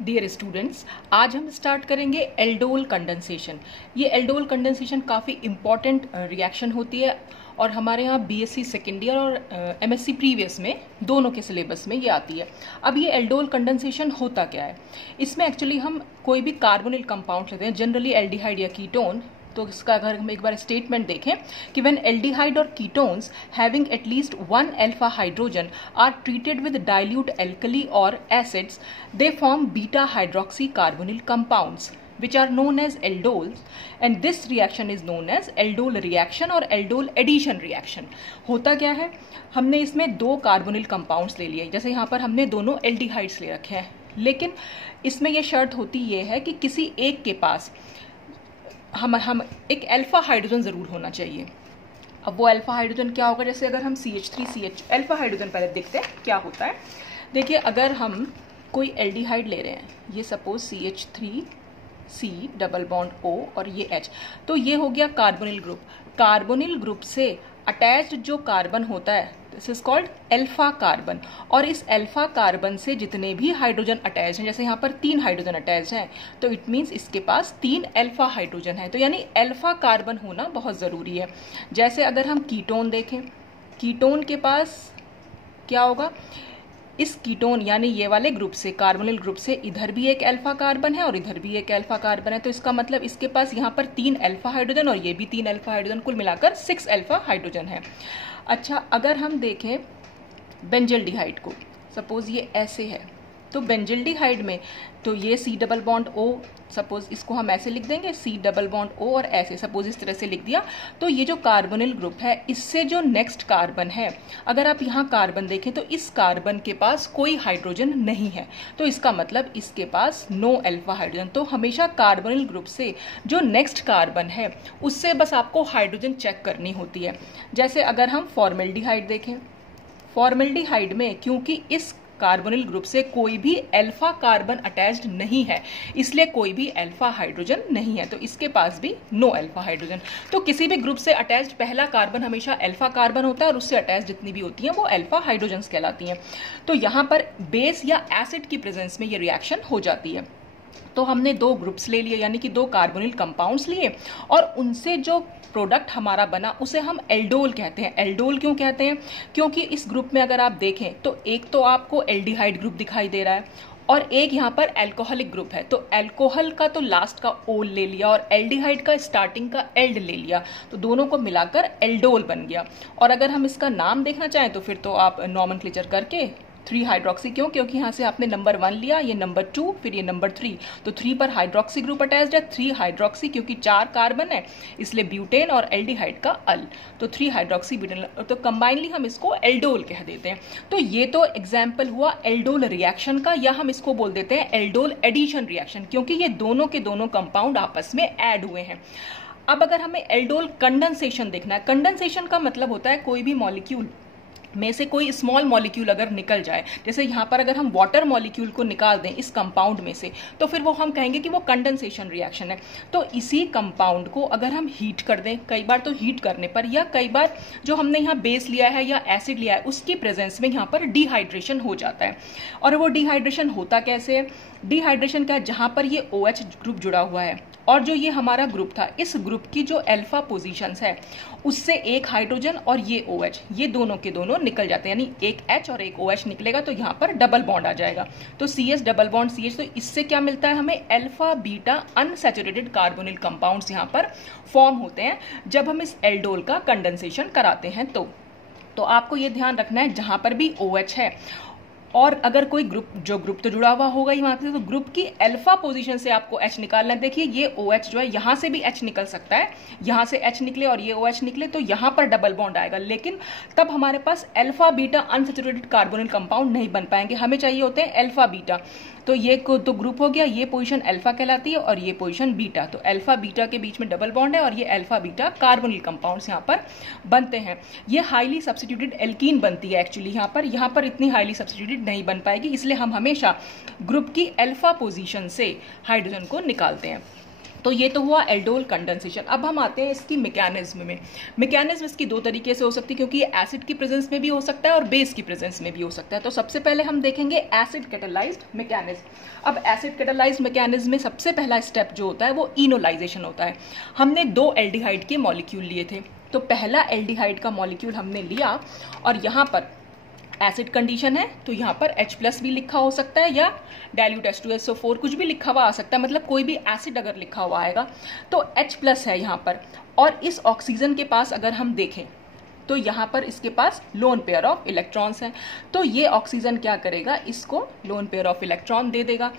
Dear students, आज हम start करेंगे एल्डोल कंडेंसेशन। ये एल्डोल कंडेंसेशन काफ़ी इम्पॉर्टेंट रिएक्शन होती है और हमारे यहाँ बीएससी सेकेंड ईयर और एमएससी प्रीवियस में दोनों के सिलेबस में ये आती है। अब ये एल्डोल कंडेंसेशन होता क्या है? इसमें एक्चुअली हम कोई भी कार्बोनिल कंपाउंड लेते हैं, जनरली एल्डिहाइड या कीटोन। तो इसका अगर हम एक बार स्टेटमेंट देखें कि व्हेन एल्डिहाइड और ketones having at least one alpha hydrogen are treated with dilute alkali और acids, they form beta hydroxy carbonyl compounds which are known as aldols, and this reaction is known as aldol reaction और aldol addition reaction। होता क्या है, हमने इसमें दो carbonyl compounds ले लिए, जैसे यहाँ पर हमने दोनों एल्डिहाइड्स ले रखे हैं, लेकिन इसमें यह शर्त होती ये है कि किसी एक के पास हम एक अल्फा हाइड्रोजन जरूर होना चाहिए। अब वो अल्फा हाइड्रोजन क्या होगा? जैसे अगर हम CH3CH अल्फा हाइड्रोजन पहले देखते हैं क्या होता है। देखिए, अगर हम कोई एल्डिहाइड ले रहे हैं, ये suppose CH3C double bond O और ये H, तो ये हो गया कार्बोनिल ग्रुप। कार्बोनिल ग्रुप से अटैच्ड जो कार्बन होता है this is called alpha carbon, और इस अल्फा कार्बन से जितने भी हाइड्रोजन अटैच हैं, जैसे यहाँ पर 3 हाइड्रोजन अटैच हैं, तो इट मीन्स इसके पास 3 अल्फा हाइड्रोजन है। तो यानी अल्फा कार्बन होना बहुत ज़रूरी है। जैसे अगर हम कीटोन देखें, कीटोन के पास क्या होगा? इस कीटोन यानी ये वाले ग्रुप से, कार्बोनिल ग्रुप से, इधर भी एक अल्फा कार्बन है और इधर भी एक अल्फा कार्बन है। तो इसका मतलब इसके पास यहाँ पर 3 अल्फा हाइड्रोजन और ये भी 3 अल्फा हाइड्रोजन, कुल मिलाकर 6 अल्फा हाइड्रोजन है। अच्छा, अगर हम देखें बेंजल्डिहाइड को, सपोज ये ऐसे है, तो बेंजल्डिहाइड में तो ये C double bond O, suppose इसको हम ऐसे लिख देंगे, C डबल बॉन्ड O और ऐसे सपोज इस तरह से लिख दिया। तो ये जो कार्बोनिल ग्रुप है, इससे जो नेक्स्ट कार्बन है, अगर आप यहाँ कार्बन देखें तो इस कार्बन के पास कोई हाइड्रोजन नहीं है, तो इसका मतलब इसके पास नो अल्फा हाइड्रोजन। तो हमेशा कार्बोनिल ग्रुप से जो नेक्स्ट कार्बन है उससे बस आपको हाइड्रोजन चेक करनी होती है। जैसे अगर हम फॉर्मेल्डिहाइड देखें, फॉर्मेल्डिहाइड में क्योंकि इस कार्बोनिल ग्रुप से कोई भी अल्फा कार्बन अटैच्ड नहीं है, इसलिए कोई भी अल्फा हाइड्रोजन नहीं है, तो इसके पास भी नो अल्फा हाइड्रोजन। तो किसी भी ग्रुप से अटैच्ड पहला कार्बन हमेशा अल्फा कार्बन होता है और उससे अटैच्ड जितनी भी होती हैं वो अल्फा हाइड्रोजन्स कहलाती हैं। तो यहाँ पर बेस या एसिड की प्रेजेंस में ये रिएक्शन हो जाती है। तो हमने 2 ग्रुप्स ले लिए, यानी कि 2 कार्बोनिल कंपाउंड्स लिए, और उनसे जो प्रोडक्ट हमारा बना उसे हम एल्डोल कहते हैं। एल्डोल क्यों कहते हैं? क्योंकि इस ग्रुप में अगर आप देखें तो एक तो आपको एल्डिहाइड ग्रुप दिखाई दे रहा है और एक यहाँ पर अल्कोहलिक ग्रुप है। तो अल्कोहल का तो लास्ट का ओल ले लिया और एल्डिहाइड का स्टार्टिंग का एल्ड ले लिया, तो दोनों को मिलाकर एल्डोल बन गया। और अगर हम इसका नाम देखना चाहें तो फिर तो आप नॉमेनक्लेचर करके 3 हाइड्रोक्सी, क्यों? क्योंकि यहाँ से आपने नंबर 1 लिया, ये नंबर 2, फिर ये नंबर 3, तो 3 पर हाइड्रोक्सी ग्रुप अटैच्ड है। 3 हाइड्रोक्सी क्योंकि 4 कार्बन है, इसलिए ब्यूटेन और एल्डिहाइड का अल, तो 3 हाइड्रोक्सी ब्यूटेन, तो कंबाइनली हम इसको एल्डोल कह देते हैं। तो ये तो एग्जाम्पल हुआ एल्डोल रिएक्शन का, या हम इसको बोल देते हैं एल्डोल एडिशन रिएक्शन, क्योंकि ये दोनों के दोनों कंपाउंड आपस में ऐड हुए हैं। अब अगर हमें एल्डोल कंडेंसेशन देखना है, कंडेंसेशन का मतलब होता है कोई भी मॉलिक्यूल में से कोई स्मॉल मॉलिक्यूल अगर निकल जाए, जैसे यहाँ पर अगर हम वाटर मॉलिक्यूल को निकाल दें इस कंपाउंड में से, तो फिर वो हम कहेंगे कि वो कंडेंसेशन रिएक्शन है। तो इसी कंपाउंड को अगर हम हीट कर दें, कई बार तो हीट करने पर, या कई बार जो हमने यहाँ बेस लिया है या एसिड लिया है उसकी प्रेजेंस में यहाँ पर डिहाइड्रेशन हो जाता है। और वो डिहाइड्रेशन होता कैसे है? डिहाइड्रेशन का जहाँ पर ये OH ग्रुप जुड़ा हुआ है और जो ये हमारा ग्रुप था, इस ग्रुप की जो अल्फा पोजीशंस है उससे एक हाइड्रोजन और ये OH, ये दोनों के दोनों निकल जाते हैं, यानी एक H और एक OH निकलेगा, तो यहाँ पर डबल बॉन्ड आ जाएगा। तो CS डबल बॉन्ड CH, तो इससे क्या मिलता है हमें? Alpha beta unsaturated carbonyl compounds यहाँ पर फॉर्म होते हैं जब हम इस एल्डोल का कंडेंसेशन कराते हैं। तो आपको ये ध्यान रखना है, जहाँ पर भी OH है और अगर कोई ग्रुप तो जुड़ा हुआ होगा ही वहां से, तो ग्रुप की अल्फा पोजीशन से आपको H निकालना है। देखिए, ये OH जो है यहाँ से भी H निकल सकता है, यहाँ से H निकले और ये OH निकले, तो यहाँ पर डबल बॉन्ड आएगा, लेकिन तब हमारे पास alpha beta unsaturated carbonyl compound नहीं बन पाएंगे, हमें चाहिए होते हैं अल्फा बीटा। तो ये तो ग्रुप हो गया, ये पोजीशन अल्फा कहलाती है और ये पोजीशन बीटा, तो अल्फा बीटा के बीच में डबल बॉन्ड है और ये अल्फा बीटा कार्बोनिल कंपाउंड्स यहाँ पर बनते हैं। ये हाईली सब्स्टिट्यूटेड एल्कीन बनती है एक्चुअली, यहाँ पर इतनी हाईली सब्स्टिट्यूटेड नहीं बन पाएगी, इसलिए हम हमेशा ग्रुप की अल्फा पोजीशन से हाइड्रोजन को निकालते हैं। तो ये तो हुआ एल्डोल कंडेंसेशन। अब हम आते हैं इसकी मैकेनिज्म में। मैकेनिज्म इसकी दो तरीके से हो सकती है, क्योंकि ये एसिड की प्रेजेंस में भी हो सकता है और बेस की प्रेजेंस में भी हो सकता है। तो सबसे पहले हम देखेंगे एसिड कैटालाइज्ड मैकेनिज्म। अब एसिड कैटालाइज्ड मैकेनिज्म में सबसे पहला स्टेप जो होता है वो इनोलाइजेशन होता है। हमने 2 एल्डिहाइड के मॉलिक्यूल लिए थे, तो पहला एल्डिहाइड का मॉलिक्यूल हमने लिया और यहाँ पर एसिड कंडीशन है, तो यहाँ पर H+ भी लिखा हो सकता है या डाइल्यूट H2SO4 कुछ भी लिखा हुआ आ सकता है, मतलब कोई भी एसिड अगर लिखा हुआ आएगा तो H+ है यहाँ पर। और इस ऑक्सीजन के पास अगर हम देखें तो यहाँ पर इसके पास लोन पेयर ऑफ इलेक्ट्रॉन्स हैं, तो ये ऑक्सीजन क्या करेगा, इसको लोन पेयर ऑफ इलेक्ट्रॉन दे देगा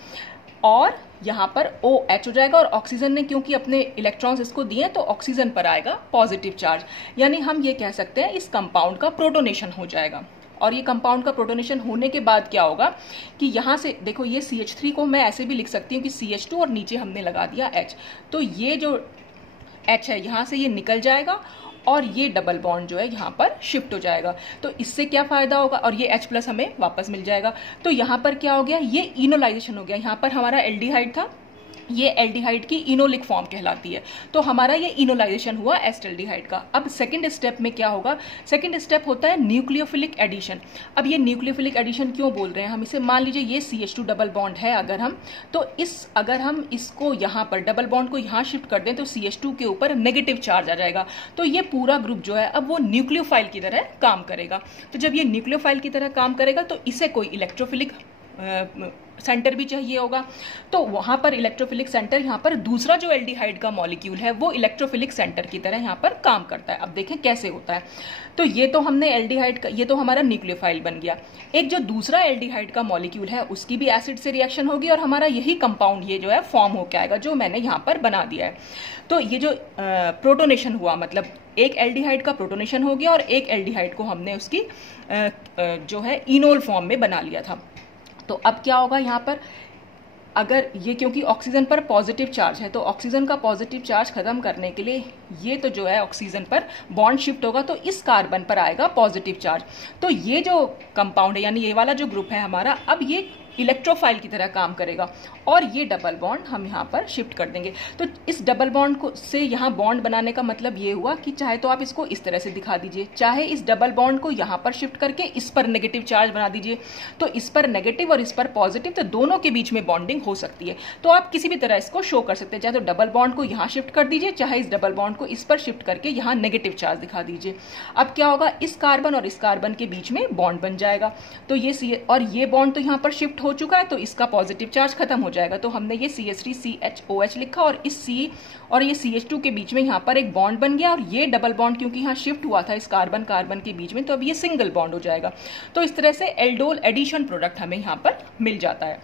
और यहाँ पर OH हो जाएगा। और ऑक्सीजन ने क्योंकि अपने इलेक्ट्रॉन्स इसको दिए तो ऑक्सीजन पर आएगा पॉजिटिव चार्ज, यानी हम ये कह सकते हैं इस कंपाउंड का प्रोटोनेशन हो जाएगा। और ये कंपाउंड का प्रोटोनेशन होने के बाद क्या होगा कि यहाँ से देखो, ये CH3 को मैं ऐसे भी लिख सकती हूँ कि CH2 और नीचे हमने लगा दिया H, तो ये जो H है यहाँ से ये निकल जाएगा और ये डबल बॉन्ड जो है यहाँ पर शिफ्ट हो जाएगा। तो इससे क्या फायदा होगा, और ये H+ हमें वापस मिल जाएगा। तो यहाँ पर क्या हो गया, ये इनोलाइजेशन हो गया। यहाँ पर हमारा एल्डिहाइड था, ये एल्डिहाइड की इनोलिक फॉर्म कहलाती है, तो हमारा ये इनोलाइजेशन हुआ एस्टल्डिहाइड का। अब सेकंड स्टेप में क्या होगा, सेकंड स्टेप होता है न्यूक्लियोफिलिक एडिशन। अब ये न्यूक्लियोफिलिक एडिशन क्यों बोल रहे हैं हम इसे, मान लीजिए ये CH2 डबल बॉन्ड है अगर हम, तो अगर हम इसको यहाँ पर डबल बॉन्ड को यहाँ शिफ्ट कर दें तो CH2 के ऊपर नेगेटिव चार्ज आ जाएगा, तो ये पूरा ग्रुप जो है अब वो न्यूक्लियोफाइल की तरह काम करेगा। तो जब ये न्यूक्लियोफाइल की तरह काम करेगा तो इसे कोई इलेक्ट्रोफिलिक सेंटर भी चाहिए होगा, तो वहां पर इलेक्ट्रोफिलिक सेंटर, यहाँ पर दूसरा जो एल्डिहाइड का मॉलिक्यूल है वो इलेक्ट्रोफिलिक सेंटर की तरह यहाँ पर काम करता है। अब देखें कैसे होता है। तो ये तो हमने एल्डिहाइड का, ये तो हमारा न्यूक्लियोफाइल बन गया। एक जो दूसरा एल्डिहाइड का मॉलिक्यूल है उसकी भी एसिड से रिएक्शन होगी और हमारा यही कंपाउंड ये जो है फॉर्म होकर आएगा, जो मैंने यहाँ पर बना दिया है। तो ये जो प्रोटोनेशन हुआ, मतलब एक एल्डिहाइड का प्रोटोनेशन हो गया और एक एल्डिहाइड को हमने उसकी जो है इनोल फॉर्म में बना लिया था। तो अब क्या होगा यहाँ पर, अगर ये क्योंकि ऑक्सीजन पर पॉजिटिव चार्ज है, तो ऑक्सीजन का पॉजिटिव चार्ज खत्म करने के लिए ये तो जो है ऑक्सीजन पर बॉन्ड शिफ्ट होगा, तो इस कार्बन पर आएगा पॉजिटिव चार्ज। तो ये जो कंपाउंड है, यानी ये वाला जो ग्रुप है हमारा, अब ये इलेक्ट्रोफाइल की तरह काम करेगा और ये डबल बॉन्ड हम यहाँ पर शिफ्ट कर देंगे। तो इस डबल बॉन्ड को से यहाँ बॉन्ड बनाने का मतलब ये हुआ कि चाहे तो आप इसको इस तरह से दिखा दीजिए, चाहे इस डबल बॉन्ड को यहाँ पर शिफ्ट करके इस पर नेगेटिव चार्ज बना दीजिए, तो इस पर नेगेटिव और इस पर पॉजिटिव, तो दोनों के बीच में बॉन्डिंग हो सकती है। तो आप किसी भी तरह इसको शो कर सकते हैं, चाहे तो डबल बॉन्ड को यहाँ शिफ्ट कर दीजिए, चाहे इस डबल बॉन्ड को इस पर शिफ्ट करके यहाँ नेगेटिव चार्ज दिखा दीजिए। अब क्या होगा, इस कार्बन और इस कार्बन के बीच में बॉन्ड बन जाएगा, तो ये और ये बॉन्ड तो यहाँ पर शिफ्ट हो चुका है, तो इसका पॉजिटिव चार्ज खत्म हो जाएगा। तो हमने ये CH3CHOH लिखा और इस C और ये CH2 के बीच में यहाँ पर एक बॉन्ड बन गया, और ये डबल बॉन्ड क्योंकि यहाँ शिफ्ट हुआ था इस कार्बन कार्बन के बीच में, तो अब ये सिंगल बॉन्ड हो जाएगा। तो इस तरह से एल्डोल एडिशन प्रोडक्ट हमें यहाँ पर मिल जाता है।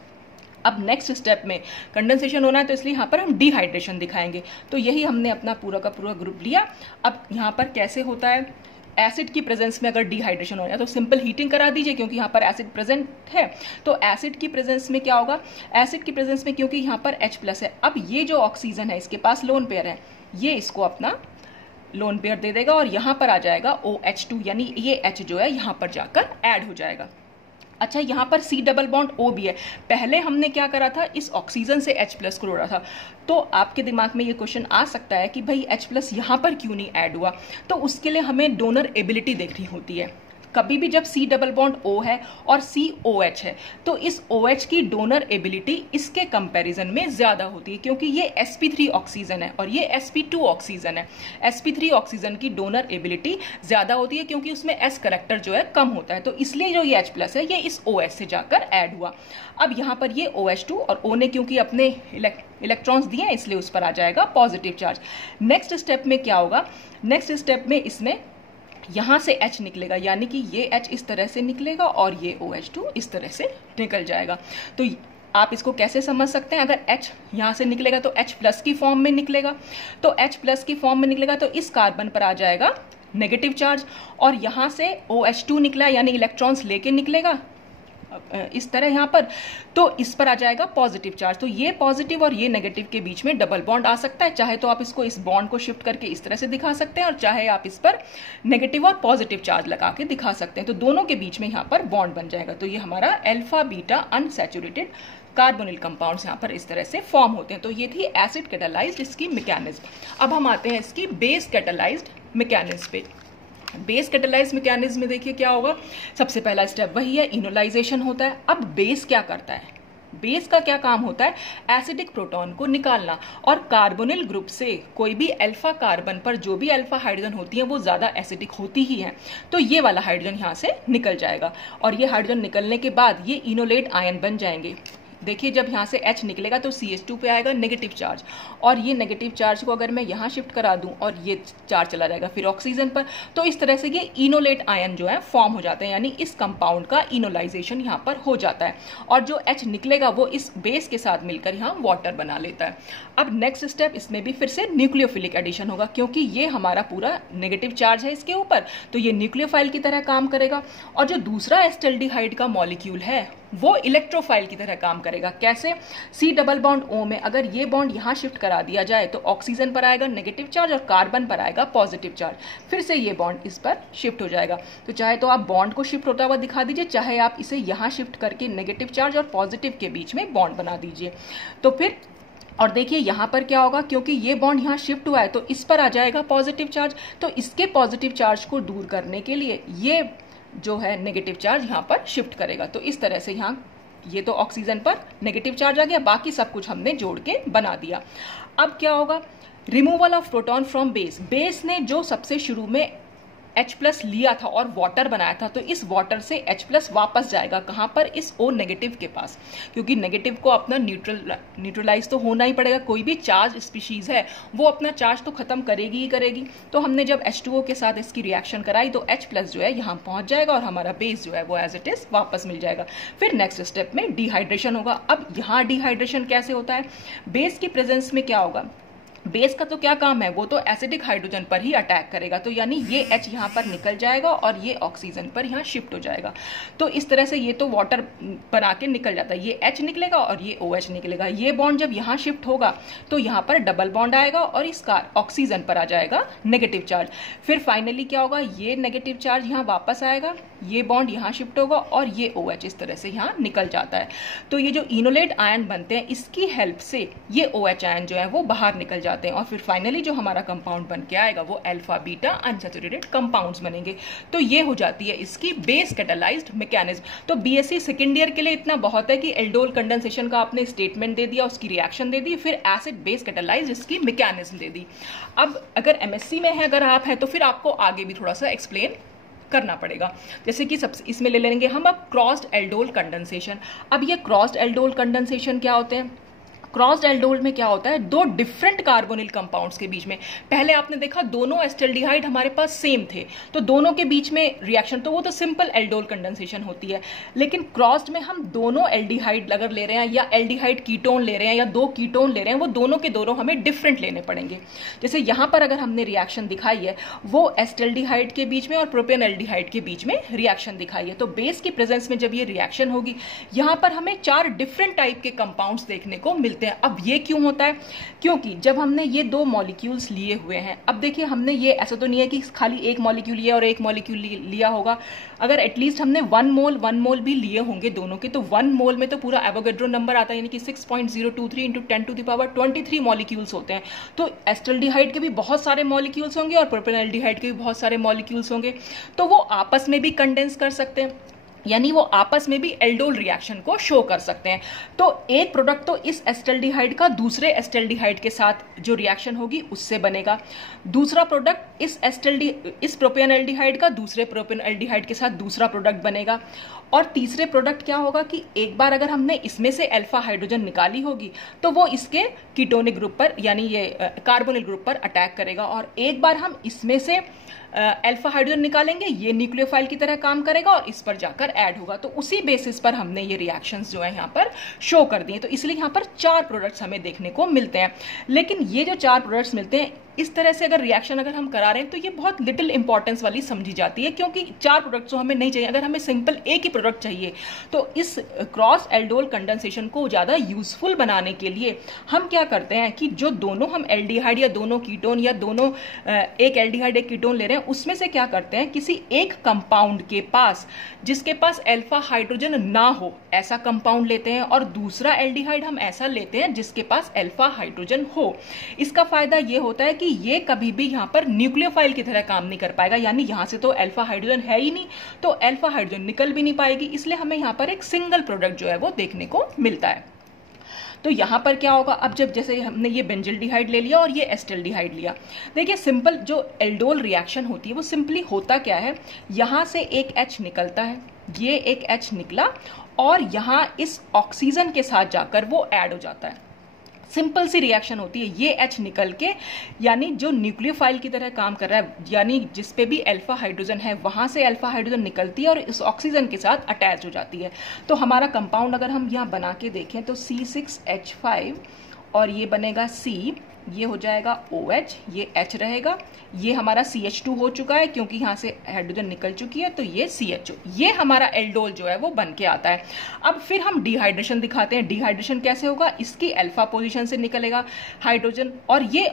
अब नेक्स्ट स्टेप में कंडेंसेशन होना है, तो इसलिए यहाँ पर हम डिहाइड्रेशन दिखाएंगे। तो यही हमने अपना पूरा का पूरा ग्रुप लिया। अब यहाँ पर कैसे होता है, एसिड की प्रेजेंस में अगर डिहाइड्रेशन हो जाए तो सिंपल हीटिंग करा दीजिए, क्योंकि यहाँ पर एसिड प्रेजेंट है। तो एसिड की प्रेजेंस में क्या होगा, एसिड की प्रेजेंस में क्योंकि यहाँ पर H+ है, अब ये जो ऑक्सीजन है इसके पास लोन पेयर है, ये इसको अपना लोन पेयर दे देगा और यहाँ पर आ जाएगा OH2, यानी ये H जो है यहाँ पर जाकर ऐड हो जाएगा। अच्छा, यहाँ पर C डबल बॉन्ड O भी है। पहले हमने क्या करा था, इस ऑक्सीजन से H+ को जोड़ा था। तो आपके दिमाग में ये क्वेश्चन आ सकता है कि भाई H+ यहाँ पर क्यों नहीं ऐड हुआ, तो उसके लिए हमें डोनर एबिलिटी देखनी होती है। कभी भी जब C डबल बॉन्ड O है और COH है, तो इस OH की डोनर एबिलिटी इसके कंपैरिजन में ज्यादा होती है, क्योंकि ये sp3 ऑक्सीजन है और ये sp2 ऑक्सीजन है। sp3 ऑक्सीजन की डोनर एबिलिटी ज्यादा होती है क्योंकि उसमें S करेक्टर जो है कम होता है, तो इसलिए जो ये H+ है ये इस OH से जाकर ऐड हुआ। अब यहाँ पर ये OH2 और O ने क्योंकि अपने इलेक्ट्रॉन्स दिए हैं, इसलिए उस पर आ जाएगा पॉजिटिव चार्ज। नेक्स्ट स्टेप में क्या होगा, नेक्स्ट स्टेप में इसमें यहाँ से H निकलेगा, यानी कि ये H इस तरह से निकलेगा और ये OH2 इस तरह से निकल जाएगा। तो आप इसको कैसे समझ सकते हैं, अगर H यहाँ से निकलेगा तो H+ की फॉर्म में निकलेगा, तो H+ की फॉर्म में निकलेगा तो इस कार्बन पर आ जाएगा नेगेटिव चार्ज, और यहाँ से OH2 निकला यानी इलेक्ट्रॉन्स लेके निकलेगा इस तरह यहाँ पर, तो इस पर आ जाएगा पॉजिटिव चार्ज। तो ये पॉजिटिव और ये नेगेटिव के बीच में डबल बॉन्ड आ सकता है, चाहे तो आप इसको इस बॉन्ड को शिफ्ट करके इस तरह से दिखा सकते हैं और चाहे आप इस पर नेगेटिव और पॉजिटिव चार्ज लगा के दिखा सकते हैं, तो दोनों के बीच में यहाँ पर बॉन्ड बन जाएगा। तो ये हमारा alpha beta unsaturated carbonyl compounds यहाँ पर इस तरह से फॉर्म होते हैं। तो ये थी एसिड कैटालाइज्ड इसकी मैकेनिज्म। अब हम आते हैं इसकी बेस कैटालाइज्ड मैकेनिज्म पे। बेस कैटालाइज मैकेनिज्म में देखिए क्या होगा, सबसे पहला स्टेप वही है, इनोलाइजेशन होता है। अब बेस क्या करता है, बेस का क्या काम होता है, एसिडिक प्रोटॉन को निकालना और कार्बोनिल ग्रुप से कोई भी अल्फा कार्बन पर जो भी अल्फा हाइड्रोजन होती है वो ज्यादा एसिडिक होती ही है, तो ये वाला हाइड्रोजन यहाँ से निकल जाएगा और ये हाइड्रोजन निकलने के बाद ये इनोलेट आयन बन जाएंगे। देखिए जब यहाँ से H निकलेगा तो CH2 पे आएगा नेगेटिव चार्ज, और ये नेगेटिव चार्ज को अगर मैं यहाँ शिफ्ट करा दूं और ये चार्ज चला जाएगा फिर ऑक्सीजन पर, तो इस तरह से ये इनोलेट आयन जो है फॉर्म हो जाते हैं, यानी इस कंपाउंड का इनोलाइजेशन यहाँ पर हो जाता है और जो H निकलेगा वो इस बेस के साथ मिलकर यहाँ वाटर बना लेता है। अब नेक्स्ट स्टेप, इसमें भी फिर से न्यूक्लियोफिलिक एडिशन होगा, क्योंकि ये हमारा पूरा नेगेटिव चार्ज है इसके ऊपर, तो ये न्यूक्लियोफाइल की तरह काम करेगा। और जो दूसरा एस्टल्डिहाइड का मॉलिक्यूल है वो इलेक्ट्रोफाइल की तरह काम करेगा। कैसे, C डबल बॉन्ड O में अगर ये बॉन्ड यहाँ शिफ्ट करा दिया जाए तो ऑक्सीजन पर आएगा नेगेटिव चार्ज और कार्बन पर आएगा पॉजिटिव चार्ज, फिर से ये बॉन्ड इस पर शिफ्ट हो जाएगा। तो चाहे तो आप बॉन्ड को शिफ्ट होता हुआ दिखा दीजिए, चाहे आप इसे यहाँ शिफ्ट करके नेगेटिव चार्ज और पॉजिटिव के बीच में बॉन्ड बना दीजिए। तो फिर और देखिए यहाँ पर क्या होगा, क्योंकि ये बॉन्ड यहाँ शिफ्ट हुआ है तो इस पर आ जाएगा पॉजिटिव चार्ज, तो इसके पॉजिटिव चार्ज को दूर करने के लिए ये जो है नेगेटिव चार्ज यहाँ पर शिफ्ट करेगा। तो इस तरह से यहाँ ये तो ऑक्सीजन पर नेगेटिव चार्ज आ गया, बाकी सब कुछ हमने जोड़ के बना दिया। अब क्या होगा, removal of proton from base. Base ने जो सबसे शुरू में H+ लिया था और वाटर बनाया था, तो इस वाटर से H+ वापस जाएगा कहाँ पर, इस O नेगेटिव के पास, क्योंकि नेगेटिव को अपना न्यूट्रलाइज तो होना ही पड़ेगा। कोई भी चार्ज स्पीशीज है वो अपना चार्ज तो खत्म करेगी ही करेगी। तो हमने जब H2O के साथ इसकी रिएक्शन कराई तो H+ जो है यहाँ पहुंच जाएगा और हमारा बेस जो है वो एज इट इज वापस मिल जाएगा। फिर नेक्स्ट स्टेप में डिहाइड्रेशन होगा। अब यहाँ डिहाइड्रेशन कैसे होता है, बेस की प्रेजेंस में क्या होगा, बेस का तो क्या काम है, वो तो एसिडिक हाइड्रोजन पर ही अटैक करेगा, तो यानी ये H यहाँ पर निकल जाएगा और ये ऑक्सीजन पर यहाँ शिफ्ट हो जाएगा। तो इस तरह से ये तो वाटर बना के निकल जाता है, ये H निकलेगा और ये OH निकलेगा। ये बॉन्ड जब यहाँ शिफ्ट होगा तो यहाँ पर डबल बॉन्ड आएगा और इसका ऑक्सीजन पर आ जाएगा नेगेटिव चार्ज। फिर फाइनली क्या होगा, ये नेगेटिव चार्ज यहाँ वापस आएगा, ये बॉन्ड यहाँ शिफ्ट होगा और ये OH इस तरह से यहाँ निकल जाता है। तो ये जो इनोलेट आयन बनते हैं इसकी हेल्प से ये OH आयन जो है वो बाहर निकल जाते हैं और फिर फाइनली जो हमारा कंपाउंड बन के आएगा वो अल्फा बीटा अनसैचुरेटेड कंपाउंड्स बनेंगे। तो ये हो जाती है इसकी बेस कैटालाइज्ड मैकेनिज्म। तो BSc सेकेंड ईयर के लिए इतना बहुत है कि एल्डोल कंडेंसेशन का आपने स्टेटमेंट दे दिया, उसकी रिएक्शन दे दी, फिर एसिड बेस कैटालाइज्ड इसकी मैकेनिज्म दे दी। अब अगर MSc में है अगर आप है तो फिर आपको आगे भी थोड़ा सा एक्सप्लेन करना पड़ेगा। जैसे कि सबसे इसमें ले लेंगे हम अब क्रॉस्ड एल्डोल कंडेंसेशन। अब ये क्रॉस्ड एल्डोल कंडेंसेशन क्या होते हैं, क्रॉस्ड एल्डोल में क्या होता है, दो डिफरेंट कार्बोनिल कंपाउंड्स के बीच में, पहले आपने देखा दोनों एस्टल्डिहाइड हमारे पास सेम थे तो दोनों के बीच में रिएक्शन, तो वो तो सिंपल एल्डोल कंडेंसेशन होती है। लेकिन क्रॉस्ड में हम दोनों एल्डिहाइड अगर ले रहे हैं या एल्डिहाइड कीटोन ले रहे हैं या दो कीटोन ले रहे हैं, वो दोनों के दोनों हमें डिफरेंट लेने पड़ेंगे। जैसे यहाँ पर अगर हमने रिएक्शन दिखाई है वो एस्टल्डिहाइड के बीच में और प्रोपेन एल्डिहाइड के बीच में रिएक्शन दिखाई है, तो बेस की प्रेजेंस में जब ये रिएक्शन होगी यहाँ पर हमें 4 डिफरेंट टाइप के कंपाउंड्स देखने को मिलते हैं। अब ये क्यों होता है, क्योंकि जब हमने ये दो मॉलिक्यूल्स लिए हुए हैं, अब देखिए हमने ये ऐसा तो नहीं है कि खाली एक मॉलिक्यूल लिया और एक मॉलिक्यूल लिया होगा, अगर एटलीस्ट हमने 1 मोल भी लिए होंगे दोनों के, तो 1 मोल में तो पूरा एवोगैड्रो नंबर आता है, यानी कि 6.023 इंटू 10⁻23 मॉलिक्यूल्स होते हैं। तो एस्टल्डिहाइड के भी बहुत सारे मॉलिक्यूल्स होंगे और प्रोपेनल्डिहाइड के भी बहुत सारे मॉलिक्यूल्स होंगे, तो वो आपस में भी कंडेंस कर सकते हैं, यानी वो आपस में भी एल्डोल रिएक्शन को शो कर सकते हैं। तो एक प्रोडक्ट तो इस एस्टल्डिहाइड का दूसरे एस्टल्डिहाइड के साथ जो रिएक्शन होगी उससे बनेगा, दूसरा प्रोडक्ट इस प्रोपेनल्डिहाइड का दूसरे प्रोपेनल्डिहाइड के साथ दूसरा प्रोडक्ट बनेगा, और तीसरे प्रोडक्ट क्या होगा कि एक बार अगर हमने इसमें से अल्फा हाइड्रोजन निकाली होगी तो वो इसके कीटोनिक ग्रुप पर यानी ये कार्बोनिल ग्रुप पर अटैक करेगा, और एक बार हम इसमें से अल्फा हाइड्रोजन निकालेंगे, ये न्यूक्लियोफाइल की तरह काम करेगा और इस पर जाकर ऐड होगा। तो उसी बेसिस पर हमने ये रिएक्शंस जो है यहाँ पर शो कर दिए। तो इसलिए यहाँ पर 4 प्रोडक्ट्स हमें देखने को मिलते हैं। लेकिन ये जो 4 प्रोडक्ट्स मिलते हैं इस तरह से अगर रिएक्शन अगर हम करा रहे हैं तो ये बहुत लिटिल इंपॉर्टेंस वाली समझी जाती है, क्योंकि 4 प्रोडक्ट तो हमें नहीं चाहिए। अगर हमें सिंपल एक ही प्रोडक्ट चाहिए तो इस क्रॉस एल्डोल कंडेंसेशन को ज़्यादा यूजफुल बनाने के लिए हम क्या करते हैं कि जो दोनों हम एल्डिहाइड या दोनों कीटोन या दोनों एक एल्डिहाइड एक कीटोन ले रहे हैं, उसमें से क्या करते हैं, किसी एक कंपाउंड के पास जिसके पास अल्फा हाइड्रोजन ना हो ऐसा कंपाउंड लेते हैं, और दूसरा एल्डिहाइड हम ऐसा लेते हैं जिसके पास अल्फा हाइड्रोजन हो। इसका फायदा ये होता है कि ये कभी भी यहां पर न्यूक्लियोफाइल की तरह काम नहीं कर पाएगा, यानी यहां से तो अल्फा हाइड्रोजन है ही नहीं, तो अल्फा हाइड्रोजन निकल भी नहीं पाएगी, इसलिए हमें यहां पर एक सिंगल प्रोडक्ट जो है वो देखने को मिलता है। तो यहां पर क्या होगा, अब जब जैसे हमने ये बेंजिल्डिहाइड ले लिया और ये एस्टल्डिहाइड लिया, देखिए सिंपल जो एल्डोल रिएक्शन होती है वो सिंपली होता क्या है, यहां से एक H निकलता है, ये एक H निकला और यहां इस ऑक्सीजन के साथ जाकर वो ऐड हो जाता है। सिंपल सी रिएक्शन होती है, ये H निकल के यानी जो न्यूक्लियोफाइल की तरह काम कर रहा है, यानी जिस पे भी अल्फा हाइड्रोजन है वहां से अल्फा हाइड्रोजन निकलती है और इस ऑक्सीजन के साथ अटैच हो जाती है। तो हमारा कंपाउंड अगर हम यहाँ बना के देखें तो C6H5 और ये बनेगा C, ये हो जाएगा OH, ये H रहेगा, ये हमारा CH2 हो चुका है क्योंकि यहाँ से हाइड्रोजन निकल चुकी है, तो ये CHO, ये हमारा एल्डोल जो है वो बन के आता है। अब फिर हम डिहाइड्रेशन दिखाते हैं। डिहाइड्रेशन कैसे होगा, इसकी अल्फा पोजीशन से निकलेगा हाइड्रोजन और ये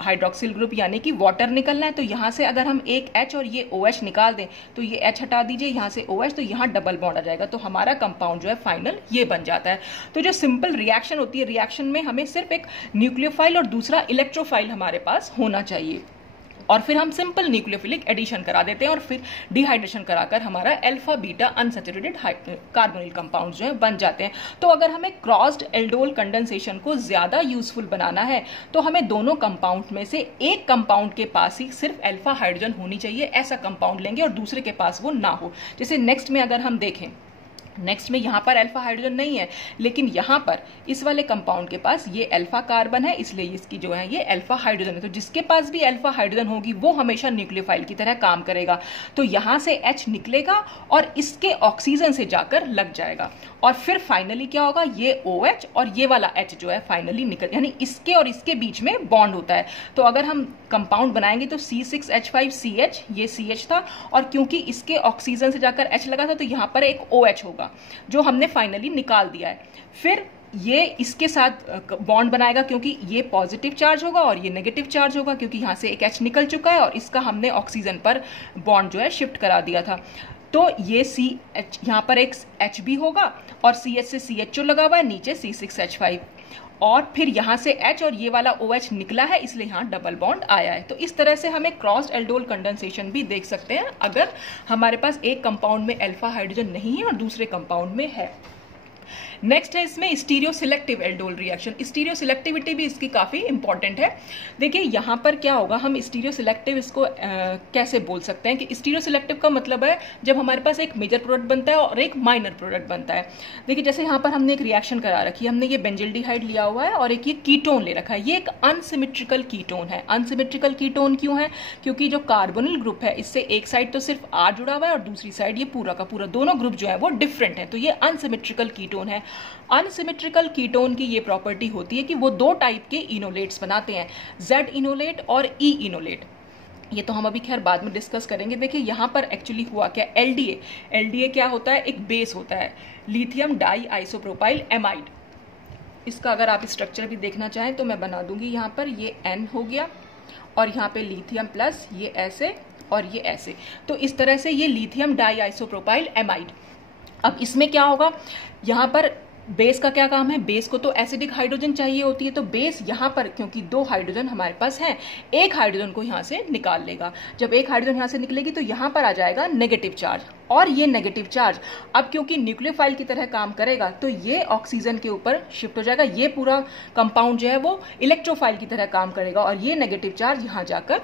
हाइड्रोक्सिल ग्रुप यानी कि वाटर निकलना है, तो यहाँ से अगर हम एक H और ये OH निकाल दें तो ये H हटा दीजिए, यहाँ से OH, तो यहाँ डबल बॉन्ड आ जाएगा, तो हमारा कंपाउंड जो है फाइनल ये बन जाता है। तो जो सिंपल रिएक्शन होती है, रिएक्शन में हमें सिर्फ एक न्यूक्लियोफाइल और दूसरा इलेक्ट्रोफाइल हमारे पास होना चाहिए, और फिर हम सिंपल न्यूक्लियोफिलिक एडिशन करा देते हैं और फिर डिहाइड्रेशन कराकर हमारा alpha beta unsaturated carbonyl compound जो है बन जाते हैं। तो अगर हमें क्रॉस्ड एल्डोल कंडेंसेशन को ज्यादा यूजफुल बनाना है तो हमें दोनों कंपाउंड में से एक कंपाउंड के पास ही सिर्फ अल्फा हाइड्रोजन होनी चाहिए, ऐसा कंपाउंड लेंगे और दूसरे के पास वो ना हो। जैसे नेक्स्ट में अगर हम देखें, नेक्स्ट में यहाँ पर अल्फा हाइड्रोजन नहीं है, लेकिन यहाँ पर इस वाले कंपाउंड के पास ये अल्फा कार्बन है, इसलिए इसकी जो है ये अल्फा हाइड्रोजन है। तो जिसके पास भी अल्फा हाइड्रोजन होगी वो हमेशा न्यूक्लियोफाइल की तरह काम करेगा। तो यहाँ से H निकलेगा और इसके ऑक्सीजन से जाकर लग जाएगा, और फिर फाइनली क्या होगा, ये OH और ये वाला H जो है फाइनली निकल, यानी इसके और इसके बीच में बॉन्ड होता है। तो अगर हम कंपाउंड बनाएंगे तो C6H5CH, ये CH था, और क्योंकि इसके ऑक्सीजन से जाकर H लगा था तो यहाँ पर एक OH होगा जो हमने फाइनली निकाल दिया है। फिर ये इसके साथ बॉन्ड बनाएगा क्योंकि ये पॉजिटिव चार्ज होगा और ये नेगेटिव चार्ज होगा, क्योंकि यहाँ से एक H निकल चुका है और इसका हमने ऑक्सीजन पर बॉन्ड जो है शिफ्ट करा दिया था। तो ये CH, यहाँ पर एक H भी होगा और CH से CHO लगा हुआ है, नीचे C6H5, और फिर यहाँ से H और ये वाला OH निकला है, इसलिए यहाँ डबल बॉन्ड आया है। तो इस तरह से हमें क्रॉस्ड एल्डोल कंडेंसेशन भी देख सकते हैं अगर हमारे पास एक कंपाउंड में अल्फा हाइड्रोजन नहीं है और दूसरे कंपाउंड में है। नेक्स्ट है इसमें stereo selective aldol reaction. Stereo selectivity भी इसकी काफी इंपॉर्टेंट है। देखिए यहाँ पर क्या होगा, हम स्टीरियो सिलेक्टिव इसको कैसे बोल सकते हैं कि स्टीरियो सिलेक्टिव का मतलब है जब हमारे पास एक मेजर प्रोडक्ट बनता है और एक माइनर प्रोडक्ट बनता है। देखिए जैसे यहाँ पर हमने एक रिएक्शन करा रखी है, हमने ये बेंजिल्डिहाइड लिया हुआ है और एक ये कीटोन ले रखा है, ये एक अनसिमेट्रिकल कीटोन है। अनसिमेट्रिकल कीटोन क्यों है, क्योंकि जो कार्बोनिल ग्रुप है इससे एक साइड तो सिर्फ R जुड़ा हुआ है और दूसरी साइड ये पूरा का पूरा दोनों ग्रुप जो है वो डिफरेंट है, तो ये अनसिमेट्रिकल कीटोन है। अनसिमेट्रिकल कीटोन की ये प्रॉपर्टी होती है कि वो दो टाइप के इनोलेट्स बनाते हैं, Z इनोलेट और E इनोलेट। ये तो हम अभी खैर बाद में डिस्कस करेंगे। देखिए यहाँ पर एक्चुअली हुआ क्या, LDA क्या होता है, एक बेस होता है, लिथियम डाई आइसोप्रोपाइल एमाइड। इसका अगर आप स्ट्रक्चर भी देखना चाहें तो मैं बना दूंगी। यहाँ पर ये N हो गया और यहाँ पे लिथियम प्लस ये ऐसे और ये ऐसे, तो इस तरह से ये लिथियम डाई आइसोप्रोपाइल एमाइड। अब इसमें क्या होगा, यहाँ पर बेस का क्या काम है, बेस को तो एसिडिक हाइड्रोजन चाहिए होती है, तो बेस यहाँ पर क्योंकि दो हाइड्रोजन हमारे पास हैं, एक हाइड्रोजन को यहाँ से निकाल लेगा। जब एक हाइड्रोजन यहाँ से निकलेगी तो यहाँ पर आ जाएगा नेगेटिव चार्ज, और ये नेगेटिव चार्ज अब क्योंकि न्यूक्लियोफाइल की तरह काम करेगा तो ये ऑक्सीजन के ऊपर शिफ्ट हो जाएगा। ये पूरा कंपाउंड जो है वो इलेक्ट्रोफाइल की तरह काम करेगा और ये नेगेटिव चार्ज यहाँ जाकर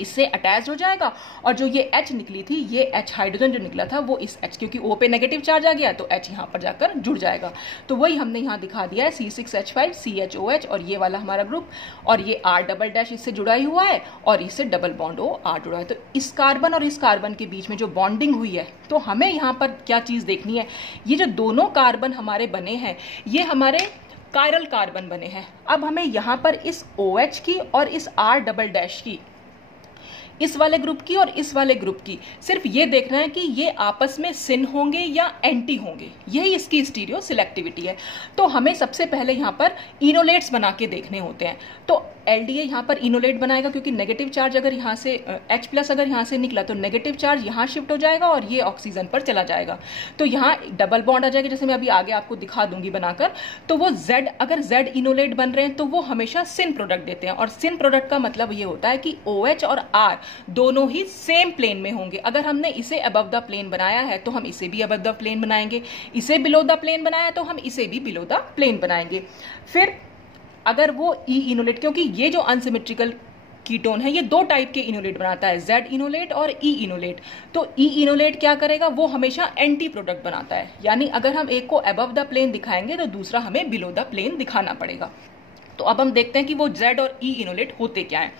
इससे अटैच हो जाएगा, और जो ये H निकली थी, ये H हाइड्रोजन जो निकला था वो इस H, क्योंकि O पे नेगेटिव चार्ज आ गया तो H यहाँ पर जाकर जुड़ जाएगा। तो वही हमने यहाँ दिखा दिया है, C6H5 CHOH और ये वाला हमारा ग्रुप, और ये R डबल डैश इससे जुड़ा ही हुआ है और इससे डबल बॉन्ड O R जुड़ा है। तो इस कार्बन और इस कार्बन के बीच में जो बॉन्डिंग हुई है, तो हमें यहाँ पर क्या चीज देखनी है, ये जो दोनों कार्बन हमारे बने हैं ये हमारे कायरल कार्बन बने हैं। अब हमें यहाँ पर इस OH की और इस R डबल डैश की, इस वाले ग्रुप की और इस वाले ग्रुप की, सिर्फ ये देखना है कि ये आपस में सिन होंगे या एंटी होंगे, यही इसकी स्टीरियो सिलेक्टिविटी है। तो हमें सबसे पहले यहाँ पर इनोलेट्स बना के देखने होते हैं। तो LDA यहाँ पर इनोलेट बनाएगा, क्योंकि नेगेटिव चार्ज अगर यहाँ से H+ अगर यहाँ से निकला तो नेगेटिव चार्ज यहाँ शिफ्ट हो जाएगा और ये ऑक्सीजन पर चला जाएगा। तो यहाँ डबल बॉन्ड आ जाएगा, जैसे मैं अभी आगे आपको दिखा दूंगी बनाकर। तो वो Z, अगर Z इनोलेट बन रहे हैं तो वो हमेशा सिन प्रोडक्ट देते हैं, और सिन प्रोडक्ट का मतलब ये होता है कि OH और R दोनों ही सेम प्लेन में होंगे। अगर हमने इसे अबव द प्लेन बनाया है तो हम इसे भी अबव द प्लेन बनाएंगे, इसे बिलो द प्लेन बनाया तो हम इसे भी बिलो द प्लेन बनाएंगे। फिर अगर वो E इनोलेट, क्योंकि ये जो अनसिमेट्रिकल कीटोन है ये दो टाइप के इनोलेट बनाता है, Z इनोलेट और E इनोलेट। तो E इनोलेट क्या करेगा, वो हमेशा एंटी प्रोडक्ट बनाता है, यानी अगर हम एक को अबव द प्लेन दिखाएंगे तो दूसरा हमें बिलो द प्लेन दिखाना पड़ेगा। तो अब हम देखते हैं कि वो Z और E इनोलेट होते क्या हैं।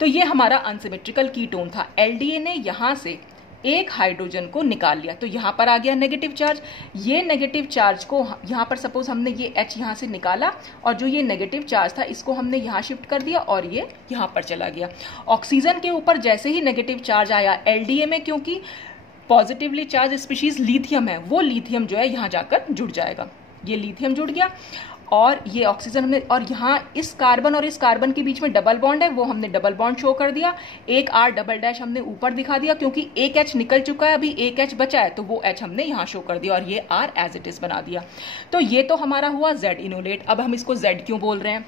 तो ये हमारा अनसिमेट्रिकल कीटोन था। LDA ने यहाँ से एक हाइड्रोजन को निकाल लिया, तो यहाँ पर आ गया नेगेटिव चार्ज। ये नेगेटिव चार्ज को यहाँ पर सपोज हमने ये H यहाँ से निकाला, और जो ये नेगेटिव चार्ज था इसको हमने यहाँ शिफ्ट कर दिया और ये यहाँ पर चला गया। ऑक्सीजन के ऊपर जैसे ही नेगेटिव चार्ज आया LDA में, क्योंकि पॉजिटिवली चार्ज स्पीशीज लिथियम है, वो लिथियम जो है यहाँ जाकर जुड़ जाएगा। ये लिथियम जुड़ गया और ये ऑक्सीजन हमने, और यहाँ इस कार्बन और इस कार्बन के बीच में डबल बॉन्ड है, वो हमने डबल बॉन्ड शो कर दिया। एक R डबल डैश हमने ऊपर दिखा दिया, क्योंकि एक H निकल चुका है, अभी एक H बचा है, तो वो H हमने यहाँ शो कर दिया और ये R एज इट इज बना दिया। तो ये तो हमारा हुआ Z इनोलेट। अब हम इसको Z क्यों बोल रहे हैं,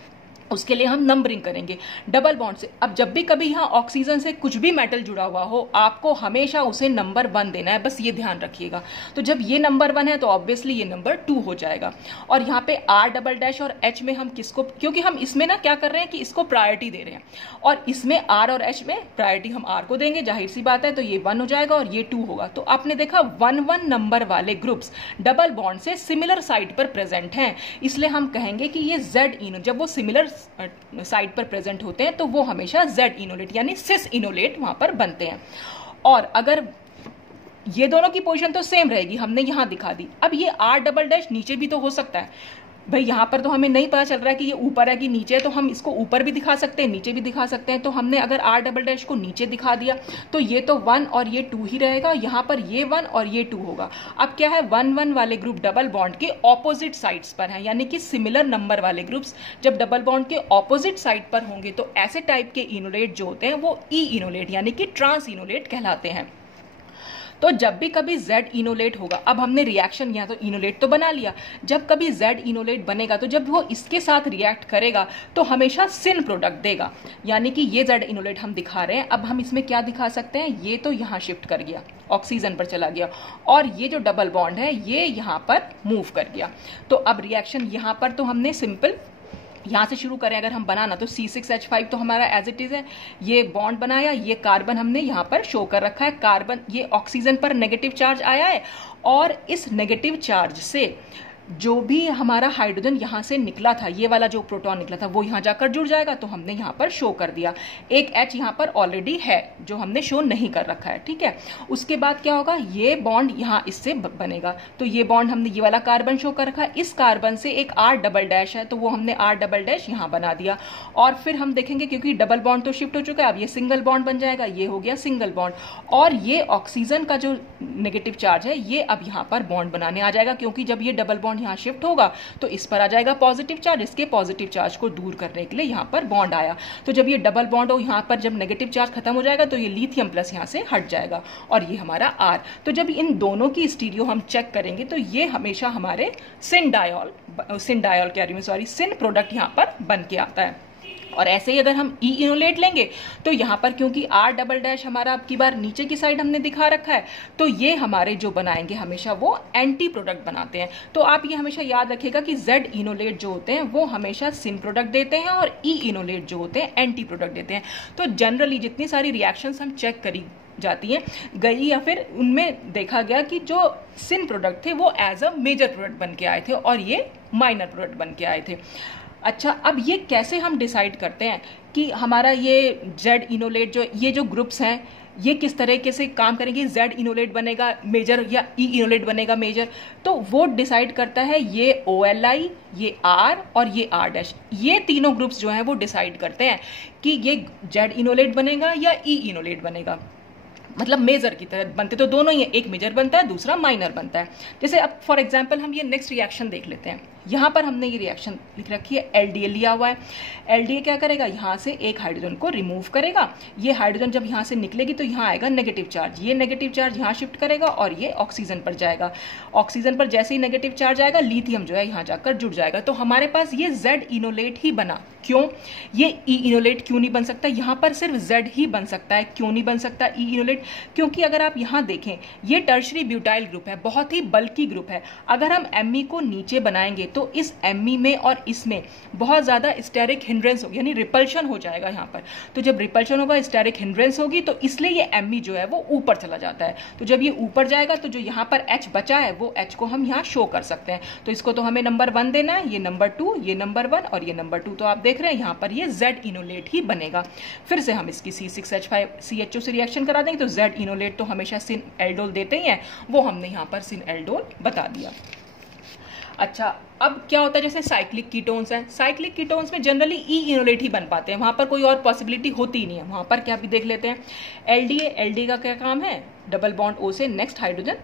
उसके लिए हम नंबरिंग करेंगे डबल बॉन्ड से। अब जब भी कभी यहाँ ऑक्सीजन से कुछ भी मेटल जुड़ा हुआ हो, आपको हमेशा उसे नंबर 1 देना है, बस ये ध्यान रखिएगा। तो जब ये नंबर 1 है तो ऑब्वियसली ये नंबर 2 हो जाएगा। और यहाँ पे R डबल डैश और H में हम किसको, क्योंकि हम इसमें ना क्या कर रहे हैं कि इसको प्रायोरिटी दे रहे हैं, और इसमें R और H में प्रायोरिटी हम R को देंगे, जाहिर सी बात है। तो ये 1 हो जाएगा और ये 2 होगा। तो आपने देखा 1-1 नंबर वाले ग्रुप्स डबल बॉन्ड से सिमिलर साइड पर प्रेजेंट हैं, इसलिए हम कहेंगे कि ये Z इनो, जब वो सिमिलर साइड पर प्रेजेंट होते हैं तो वो हमेशा Z इनोलेट यानी सिस इनोलेट वहां पर बनते हैं। और अगर ये दोनों की पोजीशन तो सेम रहेगी, हमने यहां दिखा दी। अब ये R डबल डैश नीचे भी तो हो सकता है भाई, यहाँ पर तो हमें नहीं पता चल रहा है कि ये ऊपर है कि नीचे है, तो हम इसको ऊपर भी दिखा सकते हैं, नीचे भी दिखा सकते हैं। तो हमने अगर R डबल डैश को नीचे दिखा दिया तो ये तो 1 और ये 2 ही रहेगा, यहाँ पर ये 1 और ये 2 होगा। अब क्या है, 1-1 वाले ग्रुप डबल बॉन्ड के ऑपोजिट साइड्स पर हैं, यानी कि सिमिलर नंबर वाले ग्रुप्स जब डबल बॉन्ड के ऑपोजिट साइड पर होंगे तो ऐसे टाइप के इनोलेट जो होते हैं वो E इनोलेट यानी कि ट्रांस इनोलेट कहलाते हैं। तो जब भी कभी Z इनोलेट होगा, अब हमने रिएक्शन यहाँ तो इनोलेट तो बना लिया, जब कभी Z इनोलेट बनेगा तो जब वो इसके साथ रिएक्ट करेगा तो हमेशा सिन प्रोडक्ट देगा, यानी कि ये Z इनोलेट हम दिखा रहे हैं। अब हम इसमें क्या दिखा सकते हैं, ये तो यहाँ शिफ्ट कर गया, ऑक्सीजन पर चला गया, और ये जो डबल बॉन्ड है ये यहाँ पर मूव कर गया। तो अब रिएक्शन यहाँ पर तो हमने सिंपल यहाँ से शुरू करें अगर हम बनाना तो C6H5 तो हमारा एज इट इज है, ये बॉन्ड बनाया, ये कार्बन हमने यहाँ पर शो कर रखा है, कार्बन ये ऑक्सीजन पर नेगेटिव चार्ज आया है, और इस नेगेटिव चार्ज से जो भी हमारा हाइड्रोजन यहाँ से निकला था, ये वाला जो प्रोटॉन निकला था वो यहाँ जाकर जुड़ जाएगा, तो हमने यहाँ पर शो कर दिया। एक H यहाँ पर ऑलरेडी है जो हमने शो नहीं कर रखा है, ठीक है। उसके बाद क्या होगा, ये बॉन्ड यहाँ इससे बनेगा, तो ये बॉन्ड हमने ये वाला कार्बन शो कर रखा है, इस कार्बन से एक R डबल डैश है तो वो हमने R डबल डैश यहाँ बना दिया। और फिर हम देखेंगे क्योंकि डबल बॉन्ड तो शिफ्ट हो चुका है, अब ये सिंगल बॉन्ड बन जाएगा, ये हो गया सिंगल बॉन्ड, और ये ऑक्सीजन का जो नेगेटिव चार्ज है ये अब यहाँ पर बॉन्ड बनाने आ जाएगा, क्योंकि जब ये डबल बॉन्ड यहाँ शिफ्ट होगा तो इस पर आ जाएगा पॉजिटिव चार्ज, इसके पॉजिटिव चार्ज को दूर करने के लिए यहाँ पर बॉन्ड आया। तो जब ये डबल बॉन्ड हो, यहाँ पर जब नेगेटिव चार्ज खत्म हो जाएगा तो ये लिथियम प्लस यहाँ से हट जाएगा और ये हमारा R। तो जब इन दोनों की स्टीरियो हम चेक करेंगे तो ये हमेशा हमारे सिन प्रोडक्ट यहाँ पर बन के आता है। और ऐसे ही अगर हम E इनोलेट लेंगे तो यहाँ पर क्योंकि R डबल डैश हमारा अब की बार नीचे की साइड हमने दिखा रखा है, तो ये हमारे जो बनाएंगे हमेशा वो एंटी प्रोडक्ट बनाते हैं। तो आप ये हमेशा याद रखिएगा कि Z इनोलेट जो होते हैं वो हमेशा सिन प्रोडक्ट देते हैं और E इनोलेट जो होते हैं एंटी प्रोडक्ट देते हैं। तो जनरली जितनी सारी रिएक्शंस हम चेक करी जाती हैं गई या फिर उनमें देखा गया कि जो सिन प्रोडक्ट थे वो एज अ मेजर प्रोडक्ट बन के आए थे और ये माइनर प्रोडक्ट बन के आए थे। अच्छा, अब ये कैसे हम डिसाइड करते हैं कि हमारा ये Z इनोलेट जो ये जो ग्रुप्स हैं ये किस तरीके से काम करेंगे, जेड इनोलेट बनेगा मेजर या ई इनोलेट बनेगा मेजर, तो वो डिसाइड करता है ये OLI, ये R और ये R', ये तीनों ग्रुप्स जो हैं वो डिसाइड करते हैं कि ये जेड इनोलेट बनेगा या ई इनोलेट बनेगा। मतलब मेजर की तरह बनते तो दोनों ही है, एक मेजर बनता है दूसरा माइनर बनता है। जैसे अब फॉर एग्जांपल हम ये नेक्स्ट रिएक्शन देख लेते हैं। यहाँ पर हमने ये रिएक्शन लिख रखी है, LDA लिया हुआ है। LDA क्या करेगा, यहाँ से एक हाइड्रोजन को रिमूव करेगा। ये हाइड्रोजन जब यहाँ से निकलेगी तो यहाँ आएगा नेगेटिव चार्ज, ये नेगेटिव चार्ज यहाँ शिफ्ट करेगा और ये ऑक्सीजन पर जाएगा। ऑक्सीजन पर जैसे ही नेगेटिव चार्ज आएगा, लिथियम जो है यहाँ जाकर जुड़ जाएगा। तो हमारे पास ये जेड इनोलेट ही बना। क्यों, ये ई इनोलेट क्यों नहीं बन सकता, यहाँ पर सिर्फ जेड ही बन सकता है। क्यों नहीं बन सकता ई इनोलेट, क्योंकि अगर आप यहाँ देखें ये टर्शरी ब्यूटाइल ग्रुप है, बहुत ही बल्की ग्रुप है। अगर हम Me को नीचे बनाएंगे तो इस Me में और इसमें बहुत ज्यादा स्टेरिक हिंड्रेंस होगी, यानी रिपल्शन हो जाएगा यहाँ पर। तो जब रिपल्शन होगा, स्टेरिक हिंड्रेंस होगी, तो इसलिए ये Me जो है वो ऊपर चला जाता है। तो जब ये ऊपर जाएगा तो जो यहाँ पर H बचा है वो H को हम यहाँ शो कर सकते हैं। तो इसको तो हमें नंबर 1 देना है, ये नंबर 2, ये नंबर 1 और ये नंबर 2। तो आप देख रहे हैं यहाँ पर ये जेड इनोलेट ही बनेगा। फिर से हम इसकी C6H5CHO से रिएक्शन करा देंगे तो जेड इनोलेट तो हमेशा सिन एल्डोल देते ही हैं, वो हमने यहाँ पर सिन एल्डोल बता दिया। अच्छा, अब क्या होता है, जैसे साइक्लिक कीटोन्स हैं, साइक्लिक कीटोन्स में जनरली ई इनोलेट ही बन पाते हैं, वहां पर कोई और पॉसिबिलिटी होती ही नहीं है। वहां पर क्या भी देख लेते हैं, LDA का क्या काम है, डबल बॉन्ड O से नेक्स्ट हाइड्रोजन,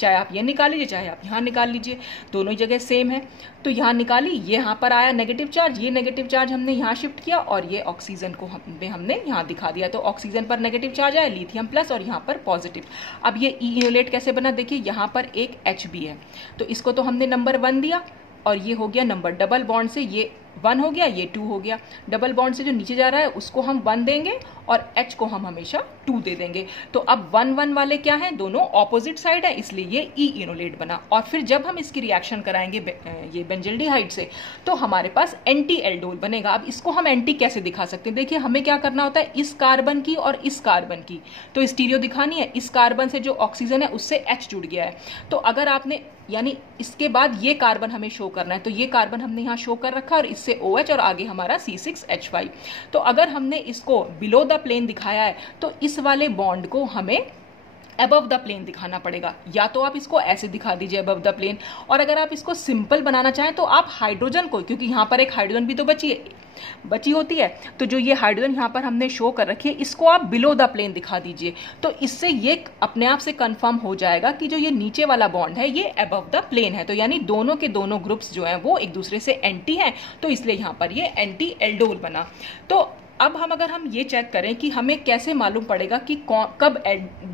चाहे आप ये निकाल लीजिए चाहे आप यहाँ निकाल लीजिए, दोनों ही जगह सेम है। तो यहाँ निकाली, ये यहाँ पर आया नेगेटिव चार्ज, ये नेगेटिव चार्ज हमने यहाँ शिफ्ट किया और ये ऑक्सीजन को हमने यहाँ दिखा दिया। तो ऑक्सीजन पर नेगेटिव चार्ज आया, लिथियम प्लस और यहाँ पर पॉजिटिव। अब ये ई इनोलेट कैसे बना, देखिए यहाँ पर एक H भी है, तो इसको तो हमने नंबर 1 दिया और ये हो गया नंबर, डबल बॉन्ड से ये 1 हो गया, ये 2 हो गया। डबल बॉन्ड से जो नीचे जा रहा है उसको हम 1 देंगे और H को हम हमेशा 2 दे देंगे। तो अब 1-1 वाले क्या है, दोनों ऑपोजिट साइड है, इसलिए ये ई इनोलेट बना। और फिर जब हम इसकी रिएक्शन कराएंगे ये बेंजल्डिहाइड से, तो हमारे पास एंटी एल्डोल बनेगा। अब इसको हम एंटी कैसे दिखा सकते हैं, देखिए हमें क्या करना होता है, इस कार्बन की और इस कार्बन की तो स्टीरियो दिखानी है। इस कार्बन से जो ऑक्सीजन है उससे H जुड़ गया है, तो अगर आपने यानी इसके बाद ये कार्बन हमें शो करना है, तो ये कार्बन हमने यहाँ शो कर रखा और इससे OH और आगे हमारा C6H5। तो अगर हमने इसको बिलो द प्लेन दिखाया है तो इस वाले बॉन्ड को हमें अबव द प्लेन दिखाना पड़ेगा। या तो आप इसको ऐसे दिखा दीजिए अबव द प्लेन, और अगर आप इसको सिंपल बनाना चाहें तो आप हाइड्रोजन को, क्योंकि यहाँ पर एक हाइड्रोजन भी तो बची होती है, तो जो ये हाइड्रोजन यहाँ पर हमने शो कर रखी है इसको आप बिलो द प्लेन दिखा दीजिए। तो इससे ये अपने आप से कंफर्म हो जाएगा कि जो ये नीचे वाला बॉन्ड है ये अबव द प्लेन है। तो यानी दोनों के दोनों ग्रुप्स जो हैं वो एक दूसरे से एंटी हैं, तो इसलिए यहाँ पर ये एंटी एल्डोल बना। तो अब अगर हम ये चेक करें कि हमें कैसे मालूम पड़ेगा कि कब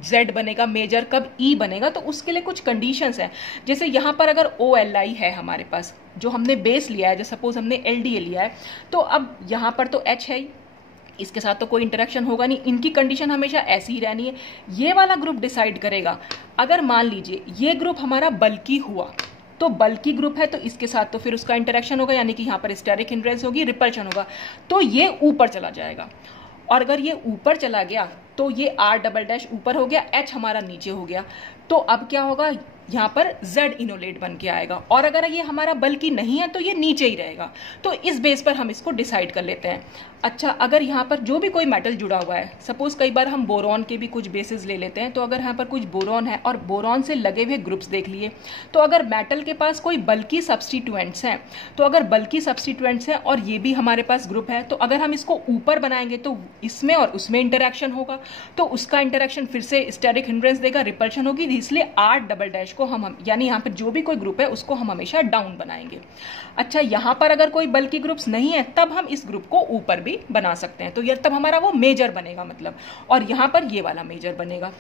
Z बनेगा मेजर, कब E बनेगा, तो उसके लिए कुछ कंडीशंस हैं। जैसे यहाँ पर अगर OLI है हमारे पास, जो हमने बेस लिया है, जो सपोज हमने LDA लिया है, तो अब यहाँ पर तो H है ही, इसके साथ तो कोई इंटरेक्शन होगा नहीं, इनकी कंडीशन हमेशा ऐसी ही रहनी है। ये वाला ग्रुप डिसाइड करेगा। अगर मान लीजिए ये ग्रुप हमारा बल्की हुआ, तो बल्की ग्रुप है तो इसके साथ तो फिर उसका इंटरेक्शन होगा, यानी कि यहाँ पर स्टेरिक हिंड्रेंस होगी, रिपल्शन होगा, तो ये ऊपर चला जाएगा। और अगर ये ऊपर चला गया तो ये R" ऊपर हो गया, H हमारा नीचे हो गया, तो अब क्या होगा, यहाँ पर Z इनोलेट बन के आएगा। और अगर ये हमारा बल्कि नहीं है तो ये नीचे ही रहेगा। तो इस बेस पर हम इसको डिसाइड कर लेते हैं। अच्छा, अगर यहाँ पर जो भी कोई मेटल जुड़ा हुआ है, सपोज कई बार हम बोरॉन के भी कुछ बेसिस ले लेते हैं, तो अगर यहाँ पर कुछ बोरॉन है और बोरॉन से लगे हुए ग्रुप्स देख लिए, तो अगर मेटल के पास कोई बल्कि सब्स्टिट्यूएंट्स हैं, तो अगर बल्कि सब्स्टिट्यूएंट्स हैं और ये भी हमारे पास ग्रुप है, तो अगर हम इसको ऊपर बनाएंगे तो इसमें और उसमें इंटरेक्शन होगा, तो उसका इंटरेक्शन फिर से स्टेरिक हिंड्रेंस देगा, रिपल्शन होगी, इसलिए R" को हम यानी यहाँ पर जो भी कोई ग्रुप है उसको हम हमेशा डाउन बनाएंगे। अच्छा, यहाँ पर अगर कोई बल्कि ग्रुप्स नहीं है तब हम इस ग्रुप को ऊपर भी बना सकते हैं, तो ये तब हमारा वो मेजर बनेगा मतलब, और यहाँ पर ये वाला मेजर बनेगा।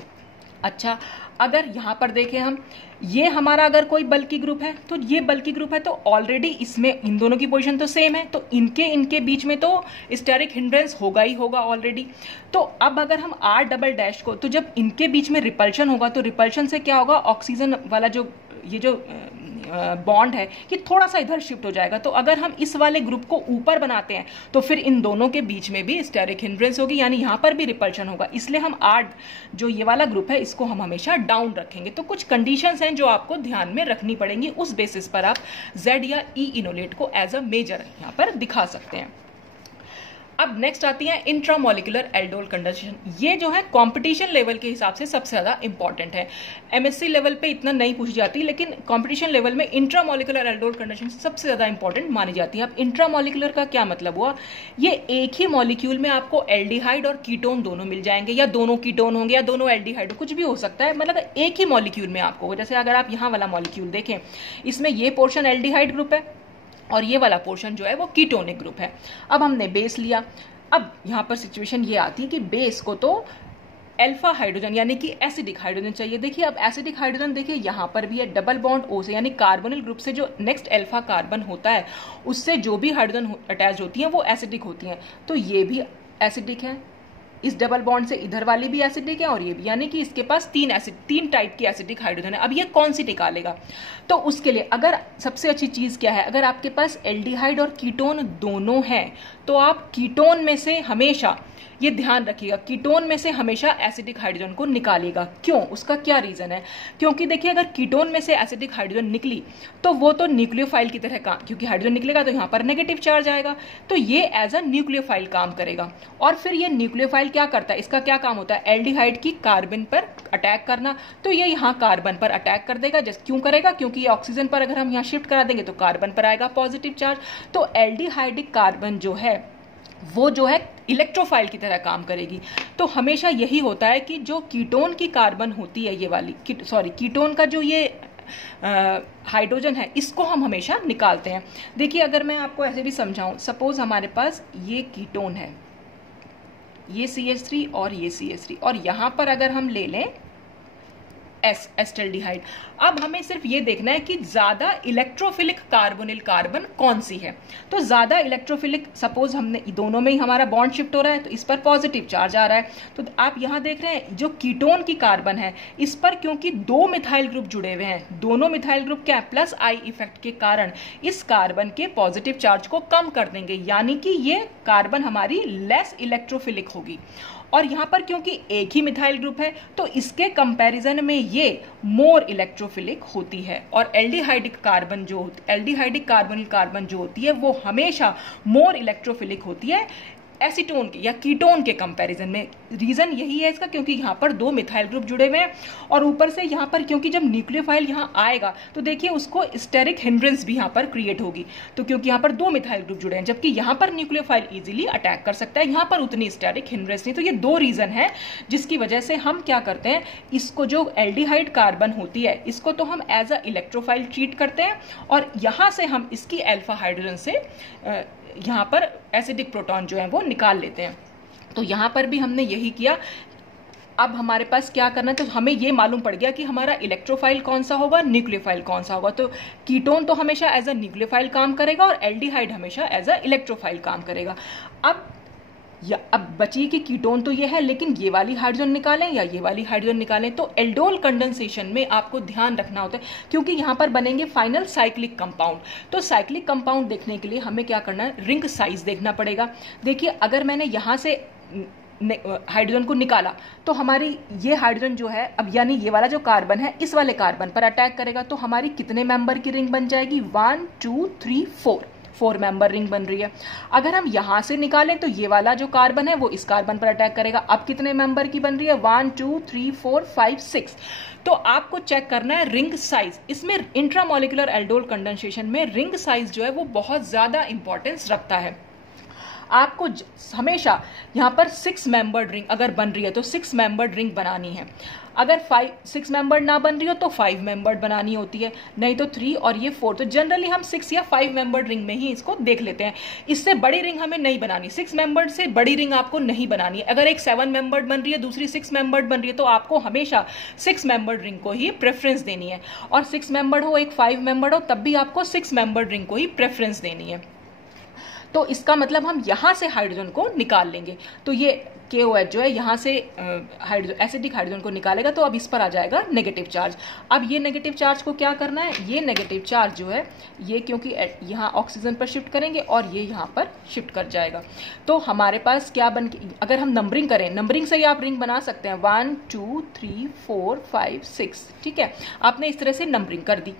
अच्छा, अगर यहाँ पर देखें हम, ये हमारा अगर कोई बल्कि ग्रुप है, तो ये बल्कि ग्रुप है तो ऑलरेडी इसमें इन दोनों की पोजीशन तो सेम है, तो इनके बीच में तो स्टेरिक हिंड्रेंस होगा ही होगा ऑलरेडी। तो अब अगर हम R" को, तो जब इनके बीच में रिपल्शन होगा तो रिपल्शन से क्या होगा, ऑक्सीजन वाला जो ये जो बॉन्ड है ये थोड़ा सा इधर शिफ्ट हो जाएगा। तो अगर हम इस वाले ग्रुप को ऊपर बनाते हैं तो फिर इन दोनों के बीच में भी स्टेरिक हिंड्रेंस होगी, यानी यहाँ पर भी रिपल्शन होगा, इसलिए हम R जो ये वाला ग्रुप है इसको हम हमेशा डाउन रखेंगे। तो कुछ कंडीशंस हैं जो आपको ध्यान में रखनी पड़ेंगी, उस बेसिस पर आप Z या E इनोलेट को एज अ मेजर यहाँ पर दिखा सकते हैं। अब नेक्स्ट आती है इंट्रामोलिकुलर एल्डोल कंडेंसेशन। ये जो है कंपटीशन लेवल के हिसाब से सबसे ज्यादा इंपॉर्टेंट है। एमएससी लेवल पे इतना नहीं पूछी जाती, लेकिन कंपटीशन लेवल में इंट्रामोलिकुलर एल्डोल कंडेंसेशन सबसे ज्यादा इंपॉर्टेंट मानी जाती है। अब इंट्रामोलिकुलर का क्या मतलब हुआ, ये एक ही मॉलिक्यूल में आपको एल्डिहाइड और कीटोन दोनों मिल जाएंगे, या दोनों कीटोन होंगे या दोनों एल्डिहाइड, कुछ भी हो सकता है, मतलब एक ही मॉलिक्यूल में आपको। जैसे अगर आप यहाँ वाला मॉलिक्यूल देखें, इसमें ये पोर्शन एल्डिहाइड ग्रुप है और ये वाला पोर्शन जो है वो कीटोनिक ग्रुप है। अब हमने बेस लिया। अब यहाँ पर सिचुएशन ये आती है कि बेस को तो अल्फा हाइड्रोजन यानी कि एसिडिक हाइड्रोजन चाहिए। देखिए अब एसिडिक हाइड्रोजन देखिए यहाँ पर भी है, डबल बॉन्ड O से यानी कार्बोनिल ग्रुप से जो नेक्स्ट अल्फा कार्बन होता है उससे जो भी हाइड्रोजन अटैच होती है वो एसिडिक होती हैं। तो ये भी एसिडिक है, इस डबल बॉन्ड से इधर वाली भी एसिडिक है और ये भी, यानी कि इसके पास तीन टाइप की एसिडिक हाइड्रोजन है। अब ये कौन सी निकालेगा, तो उसके लिए अगर सबसे अच्छी चीज क्या है, अगर आपके पास एल्डिहाइड और कीटोन दोनों हैं तो आप कीटोन में से हमेशा, ये ध्यान रखिएगा, कीटोन में से हमेशा एसिडिक हाइड्रोजन को निकालेगा। क्यों, उसका क्या रीजन है, क्योंकि देखिए अगर कीटोन में से एसिडिक हाइड्रोजन निकली तो वो तो न्यूक्लियोफाइल की तरह काम, क्योंकि हाइड्रोजन निकलेगा तो यहाँ पर नेगेटिव चार्ज आएगा, तो ये एज अ न्यूक्लियोफाइल काम करेगा। और फिर ये न्यूक्लियोफाइल क्या करता है, इसका क्या काम होता है, एल्डिहाइड की कार्बन पर अटैक करना, तो ये यहाँ कार्बन पर अटैक कर देगा। जैसे क्यों करेगा, क्योंकि ये ऑक्सीजन पर अगर हम यहाँ शिफ्ट करा देंगे तो कार्बन पर आएगा पॉजिटिव चार्ज। तो एल्डिहाइडिक कार्बन जो है वो जो है इलेक्ट्रोफाइल की तरह काम करेगी। तो हमेशा यही होता है कि जो कीटोन की कार्बन होती है, ये वाली कीटोन का जो ये हाइड्रोजन है, इसको हम हमेशा निकालते हैं। देखिए अगर मैं आपको ऐसे भी समझाऊं, सपोज हमारे पास ये कीटोन है, ये CH3 और ये CH3, और यहां पर अगर हम ले लें एस्टल्डिहाइड, अब हमें सिर्फ ये देखना है कि ज्यादा इलेक्ट्रोफिलिक कार्बोनिल कार्बन कौन सी है। तो ज्यादा इलेक्ट्रोफिलिक, सपोज हमने दोनों में ही हमारा बॉन्ड शिफ्ट हो रहा है तो इस पर पॉजिटिव चार्ज आ रहा है, तो आप यहां देख रहे हैं जो कीटोन की कार्बन है इस पर क्योंकि दो मिथाइल ग्रुप जुड़े हुए हैं, दोनों मिथाइल ग्रुप क्या प्लस आई इफेक्ट के कारण इस कार्बन के पॉजिटिव चार्ज को कम कर देंगे, यानी कि ये कार्बन हमारी लेस इलेक्ट्रोफिलिक होगी। और यहां पर क्योंकि एक ही मिथाइल ग्रुप है तो इसके कंपैरिजन में ये मोर इलेक्ट्रोफिलिक होती है। और एल्डिहाइडिक कार्बन जो होती है वो हमेशा मोर इलेक्ट्रोफिलिक होती है एसीटोन के या कीटोन के कंपैरिजन में। रीजन यही है इसका, क्योंकि यहाँ पर दो मिथाइल ग्रुप जुड़े हुए हैं और ऊपर से यहाँ पर क्योंकि जब न्यूक्लियोफाइल यहाँ आएगा तो देखिए उसको स्टेरिक हिंड्रेंस भी यहाँ पर क्रिएट होगी, तो क्योंकि यहाँ पर दो मिथाइल ग्रुप जुड़े हैं, जबकि यहाँ पर न्यूक्लियोफाइल इजीली अटैक कर सकता है, यहाँ पर उतनी स्टेरिक हिंड्रेंस नहीं। तो ये दो रीजन है जिसकी वजह से हम क्या करते हैं, इसको जो एल्डिहाइड कार्बन होती है इसको तो हम एज अ इलेक्ट्रोफाइल ट्रीट करते हैं और यहाँ से हम इसकी अल्फा हाइड्रोजन से यहाँ पर एसिडिक प्रोटॉन जो है वो निकाल लेते हैं। तो यहाँ पर भी हमने यही किया। अब हमारे पास क्या करना है, तो हमें ये मालूम पड़ गया कि हमारा इलेक्ट्रोफाइल कौन सा होगा, न्यूक्लियोफाइल कौन सा होगा। तो कीटोन तो हमेशा एज अ न्यूक्लियोफाइल काम करेगा और एल्डिहाइड हमेशा एज अ इलेक्ट्रोफाइल काम करेगा। अब बची कि कीटोन तो ये है, लेकिन ये वाली हाइड्रोजन निकालें या ये वाली हाइड्रोजन निकालें। तो एल्डोल कंडेंसेशन में आपको ध्यान रखना होता है, क्योंकि यहाँ पर बनेंगे फाइनल साइक्लिक कंपाउंड। तो साइक्लिक कंपाउंड देखने के लिए हमें क्या करना है, रिंग साइज देखना पड़ेगा। देखिए अगर मैंने यहाँ से हाइड्रोजन को निकाला तो हमारी ये हाइड्रोजन जो है, अब यानी ये वाला जो कार्बन है इस वाले कार्बन पर अटैक करेगा, तो हमारी कितने मेंबर की रिंग बन जाएगी, 1 2 3 4 मेंबर रिंग बन रही है। अगर हम यहां से निकालें तो ये वाला जो कार्बन है वो इस कार्बन पर अटैक करेगा, अब कितने मेंबर की बन रही है, 1 2 3 4 5 6। तो आपको चेक करना है रिंग साइज। इसमें इंट्रामोलिकुलर एल्डोल कंडेंसेशन में रिंग साइज जो है वो बहुत ज्यादा इंपॉर्टेंस रखता है। आपको हमेशा यहाँ पर 6 मेंबर्ड रिंग अगर बन रही है तो 6 मेंबर्ड रिंग बनानी है। अगर 6 मेंबर्ड ना बन रही हो तो 5 मेंबर्ड बनानी होती है, नहीं तो 3 और ये 4। तो जनरली हम 6 या 5 मेंबर्ड रिंग में ही इसको देख लेते हैं। इससे बड़ी रिंग हमें नहीं बनानी, 6 मेंबर्ड से बड़ी रिंग आपको नहीं बनानी है। अगर एक 7 मेंबर्ड बन रही है, दूसरी 6 मेंबर्ड बन रही है, तो आपको हमेशा 6 मेंबर्ड रिंग को ही प्रेफरेंस देनी है। और 6 मेंबर्ड हो, एक 5 मेंबर्ड हो, तब भी आपको 6 मेंबर्ड रिंग को ही प्रेफरेंस देनी है। तो इसका मतलब हम यहां से हाइड्रोजन को निकाल लेंगे। तो ये KOH जो है यहां से एसिडिक हाइड्रोजन को निकालेगा, तो अब इस पर आ जाएगा नेगेटिव चार्ज। अब ये नेगेटिव चार्ज को क्या करना है, ये नेगेटिव चार्ज जो है ये क्योंकि यहाँ ऑक्सीजन पर शिफ्ट करेंगे और ये यहाँ पर शिफ्ट कर जाएगा। तो हमारे पास क्या अगर हम नंबरिंग करें, नंबरिंग से ही आप रिंग बना सकते हैं, 1 2 3 4 5 6। ठीक है, आपने इस तरह से नंबरिंग कर दी।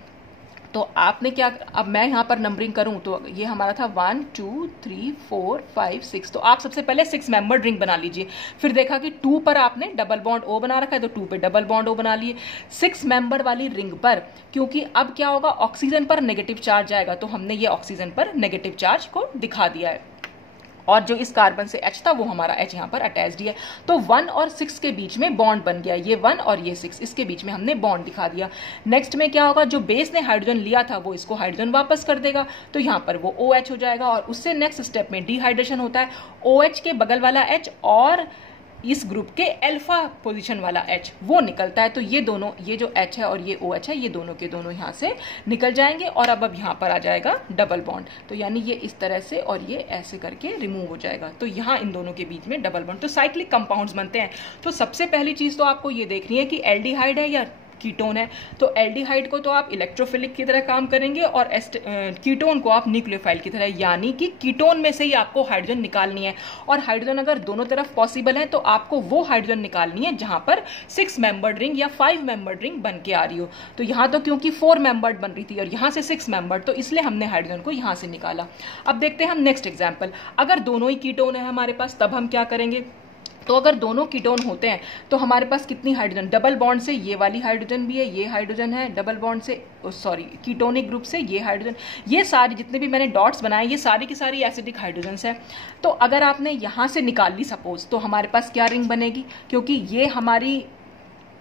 तो आपने क्या, अब मैं यहाँ पर नंबरिंग करूँ तो ये हमारा था 1 2 3 4 5 6। तो आप सबसे पहले 6 मेंबर रिंग बना लीजिए। फिर देखा कि 2 पर आपने डबल बॉन्ड O बना रखा है, तो 2 पे डबल बॉन्ड O बना लिए। 6 मेंबर वाली रिंग पर, क्योंकि अब क्या होगा, ऑक्सीजन पर नेगेटिव चार्ज आएगा, तो हमने ये ऑक्सीजन पर नेगेटिव चार्ज को दिखा दिया है, और जो इस कार्बन से H था वो हमारा H यहाँ पर अटैच्ड है। तो 1 और 6 के बीच में बॉन्ड बन गया, ये 1 और ये 6, इसके बीच में हमने बॉन्ड दिखा दिया। नेक्स्ट में क्या होगा, जो बेस ने हाइड्रोजन लिया था वो इसको हाइड्रोजन वापस कर देगा, तो यहाँ पर वो OH हो जाएगा। और उससे नेक्स्ट स्टेप में डिहाइड्रेशन होता है, OH के बगल वाला H और इस ग्रुप के अल्फा पोजीशन वाला H वो निकलता है। तो ये दोनों, ये जो H है और ये OH है, ये दोनों के दोनों यहाँ से निकल जाएंगे, और अब यहाँ पर आ जाएगा डबल बॉन्ड। तो यानी ये इस तरह से और ये ऐसे करके रिमूव हो जाएगा। तो यहाँ इन दोनों के बीच में डबल बॉन्ड। तो साइक्लिक कंपाउंड्स बनते हैं। तो सबसे पहली चीज तो आपको ये देखनी है कि एल्डिहाइड है या कीटोन है। तो एल्डिहाइड को तो आप इलेक्ट्रोफिलिक की तरह काम करेंगे, और कीटोन को आप न्यूक्लियोफाइल की तरह, यानी कि कीटोन में से ही आपको हाइड्रोजन निकालनी है। और हाइड्रोजन अगर दोनों तरफ पॉसिबल है तो आपको वो हाइड्रोजन निकालनी है जहां पर 6 मेंबर्ड रिंग या 5 मेंबर्ड रिंग बन के आ रही हो। तो यहां तो क्योंकि 4 मेंबर्ड बन रही थी और यहां से 6 मेंबर्ड, तो इसलिए हमने हाइड्रोजन को यहां से निकाला। अब देखते हैं हम नेक्स्ट एग्जाम्पल। अगर दोनों ही कीटोन है हमारे पास, तब हम क्या करेंगे। तो अगर दोनों कीटोन होते हैं तो हमारे पास कितनी हाइड्रोजन, डबल बॉन्ड से ये वाली हाइड्रोजन भी है, ये हाइड्रोजन है, डबल बॉन्ड से, सॉरी कीटोनिक ग्रुप से ये हाइड्रोजन, ये सारी जितने भी मैंने डॉट्स बनाए ये सारी की सारी एसिडिक हाइड्रोजन्स है। तो अगर आपने यहाँ से निकाल ली सपोज, तो हमारे पास क्या रिंग बनेगी, क्योंकि ये हमारी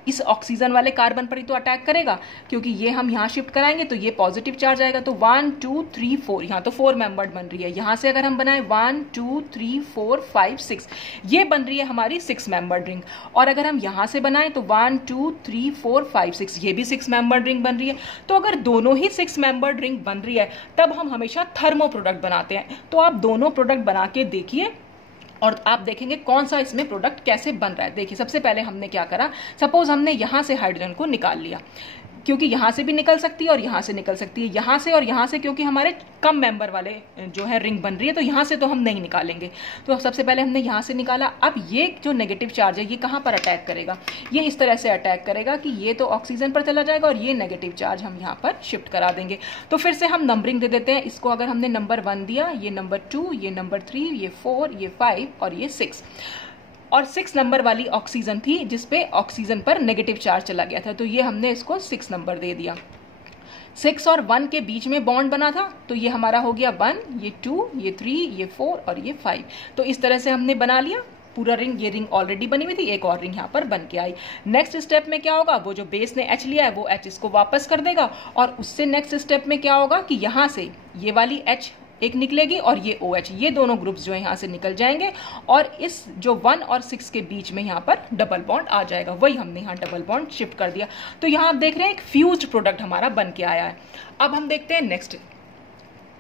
इस ऑक्सीजन वाले कार्बन पर ही तो अटैक करेगा, क्योंकि ये हम यहाँ शिफ्ट कराएंगे तो ये पॉजिटिव चार्ज आएगा। तो 1 2 3 4, यहाँ तो 4 मेंबर्ड बन रही है। यहाँ से अगर हम बनाए 1 2 3 4 5 6, ये बन रही है हमारी 6 मेंबर्ड रिंग। और अगर हम यहाँ से बनाएं तो 1 2 3 4 5 6, ये भी 6 मेंबर्ड रिंग बन रही है। तो अगर दोनों ही 6 मेंबर्ड रिंग बन रही है तब हम हमेशा थर्मो प्रोडक्ट बनाते हैं। तो आप दोनों प्रोडक्ट बना के देखिए और आप देखेंगे कौन सा इसमें प्रोडक्ट कैसे बन रहा है। देखिए सबसे पहले हमने क्या करा, सपोज हमने यहां से हाइड्रोजन को निकाल लिया, क्योंकि यहां से भी निकल सकती है और यहां से निकल सकती है, यहां से और यहां से, क्योंकि हमारे कम मेंबर वाले जो है रिंग बन रही है, तो यहां से तो हम नहीं निकालेंगे। तो सबसे पहले हमने यहां से निकाला। अब ये जो नेगेटिव चार्ज है ये कहां पर अटैक करेगा, ये इस तरह से अटैक करेगा कि ये तो ऑक्सीजन पर चला जाएगा और ये नेगेटिव चार्ज हम यहाँ पर शिफ्ट करा देंगे। तो फिर से हम नंबरिंग दे देते हैं इसको। अगर हमने नंबर 1 दिया, ये नंबर 2, ये नंबर 3, ये 4, ये 5 और ये 6, और 6 नंबर वाली ऑक्सीजन थी जिसपे ऑक्सीजन पर नेगेटिव चार्ज चला गया था, तो ये हमने इसको 6 नंबर दे दिया। 6 और 1 के बीच में बॉन्ड बना था, तो ये हमारा हो गया 1, ये 2, ये 3, ये 4 और ये 5। तो इस तरह से हमने बना लिया पूरा रिंग। ये रिंग ऑलरेडी बनी हुई थी, एक और रिंग यहाँ पर बन के आई। नेक्स्ट स्टेप में क्या होगा, वो जो बेस ने H लिया है वो H इसको वापस कर देगा, और उससे नेक्स्ट स्टेप में क्या होगा कि यहाँ से ये वाली H एक निकलेगी और ये OH, ये दोनों ग्रुप्स जो है यहाँ से निकल जाएंगे, और इस जो 1 और 6 के बीच में यहाँ पर डबल बॉन्ड आ जाएगा। वही हमने यहाँ डबल बॉन्ड शिफ्ट कर दिया। तो यहाँ आप देख रहे हैं एक फ्यूज्ड प्रोडक्ट हमारा बन के आया है। अब हम देखते हैं नेक्स्ट,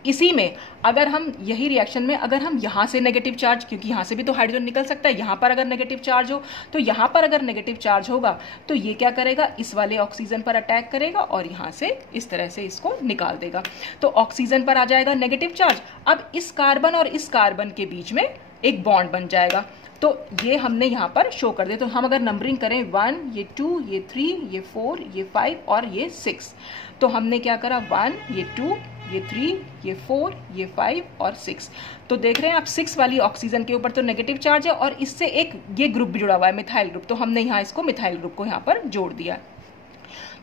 इसी में अगर हम यही रिएक्शन में अगर हम यहाँ से नेगेटिव चार्ज, क्योंकि यहाँ से भी तो हाइड्रोजन निकल सकता है, यहाँ पर अगर नेगेटिव चार्ज हो, तो यहाँ पर अगर नेगेटिव चार्ज होगा तो ये क्या करेगा, इस वाले ऑक्सीजन पर अटैक करेगा और यहाँ से इस तरह से इसको निकाल देगा। तो ऑक्सीजन पर आ जाएगा नेगेटिव चार्ज। अब इस कार्बन और इस कार्बन के बीच में एक बॉन्ड बन जाएगा, तो ये हमने यहाँ पर शो कर दिया। तो हम अगर नंबरिंग करें 1, ये 2, ये 3, ये 4, ये 5 और ये 6, तो हमने क्या करा, 1, ये 2, ये 3, ये 4, ये 5 और 6। तो देख रहे हैं आप 6 वाली ऑक्सीजन के ऊपर तो नेगेटिव चार्ज है, और इससे एक ये ग्रुप भी जुड़ा हुआ है, मिथाइल ग्रुप, तो हमने यहाँ इसको मिथाइल ग्रुप को यहाँ पर जोड़ दिया।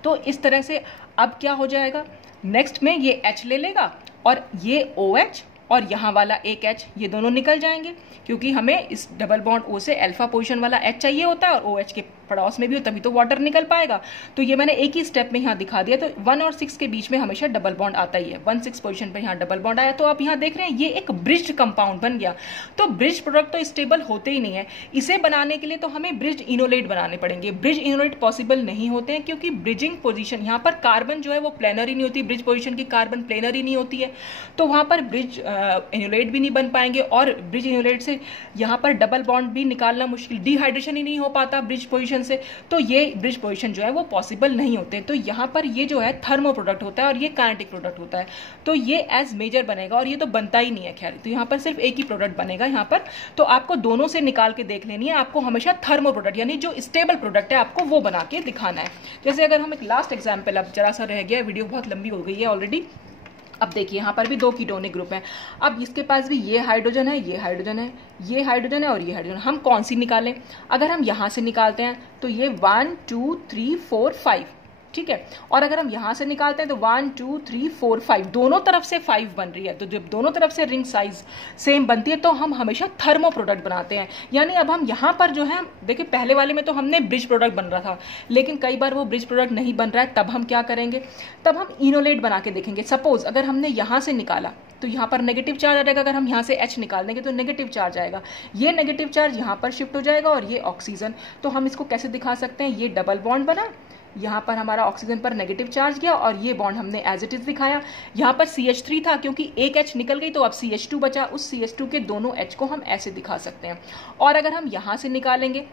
तो इस तरह से अब क्या हो जाएगा, नेक्स्ट में ये H ले लेगा और ये OH और यहाँ वाला एक H, ये दोनों निकल जाएंगे, क्योंकि हमें इस डबल बॉन्ड O से अल्फा पोजीशन वाला H चाहिए होता है, और OH के पड़ोस में भी हो तभी तो वाटर निकल पाएगा। तो ये मैंने एक ही स्टेप में यहाँ दिखा दिया। तो 1 और 6 के बीच में हमेशा डबल बॉन्ड आता ही है। 1 6 पोजीशन पर यहाँ डबल बॉन्ड आया, तो आप यहाँ देख रहे हैं ये एक ब्रिज्ड कंपाउंड बन गया। तो ब्रिज प्रोडक्ट तो स्टेबल होते ही नहीं है, इसे बनाने के लिए तो हमें ब्रिज इनोलेट बनाने पड़ेंगे। ब्रिज इनोलेट पॉसिबल नहीं होते हैं, क्योंकि ब्रिजिंग पोजिशन यहाँ पर कार्बन जो है वो प्लेनर ही नहीं होती, ब्रिज पोजिशन की कार्बन प्लेनर ही नहीं होती है, तो वहाँ पर ब्रिज इनोलेट भी नहीं बन पाएंगे। और ब्रिज इनोलेट से यहाँ पर डबल बॉन्ड भी निकालना मुश्किल, डिहाइड्रेशन ही नहीं हो पाता ब्रिज पोजिशन पोजीशन से, तो ये ब्रिज पोजीशन जो है वो पॉसिबल नहीं होते। तो यहाँ पर ये जो है थर्मो प्रोडक्ट होता है और ये काइनेटिक प्रोडक्ट होता है, तो ये एज मेजर बनेगा और ये तो बनता ही नहीं है। खैर, तो यहाँ पर सिर्फ एक ही प्रोडक्ट बनेगा यहाँ पर, तो आपको दोनों से निकाल के देख लेनी है। आपको हमेशा थर्मो प्रोडक्ट यानी जो स्टेबल प्रोडक्ट है आपको वो बना के दिखाना है। जैसे अगर हम एक लास्ट एग्जाम्पल, अब जरा सा रह गया, वीडियो बहुत लंबी हो गई है ऑलरेडी। अब देखिए यहाँ पर भी दो कीटोनिक ग्रुप हैं। अब इसके पास भी ये हाइड्रोजन है, ये हाइड्रोजन है, ये हाइड्रोजन है और ये हाइड्रोजन। हम कौन सी निकालें? अगर हम यहाँ से निकालते हैं तो ये 1 2 3 4 5, ठीक है। और अगर हम यहां से निकालते हैं तो 1 2 3 4 5, दोनों तरफ से 5 बन रही है। तो जब दोनों तरफ से रिंग साइज सेम बनती है तो हम हमेशा थर्मो प्रोडक्ट बनाते हैं। यानी अब हम यहां पर जो है, देखिए पहले वाले में तो हमने ब्रिज प्रोडक्ट बन रहा था, लेकिन कई बार वो ब्रिज प्रोडक्ट नहीं बन रहा है, तब हम क्या करेंगे? तब हम इनोलेट बना के देखेंगे। सपोज अगर हमने यहां से निकाला तो यहाँ पर नेगेटिव चार्ज आ जाएगा। अगर हम यहाँ से H निकाल देंगे तो नेगेटिव चार्ज आएगा, ये नेगेटिव चार्ज यहाँ पर शिफ्ट हो जाएगा और ये ऑक्सीजन। तो हम इसको कैसे दिखा सकते हैं? ये डबल बॉन्ड बना, यहाँ पर हमारा ऑक्सीजन पर नेगेटिव चार्ज गया और ये बॉन्ड हमने एज इट इज दिखाया। यहाँ पर CH3 था, क्योंकि एक H निकल गई तो अब CH2 बचा, उस CH2 के दोनों H को हम ऐसे दिखा सकते हैं। और अगर हम यहाँ से निकालेंगे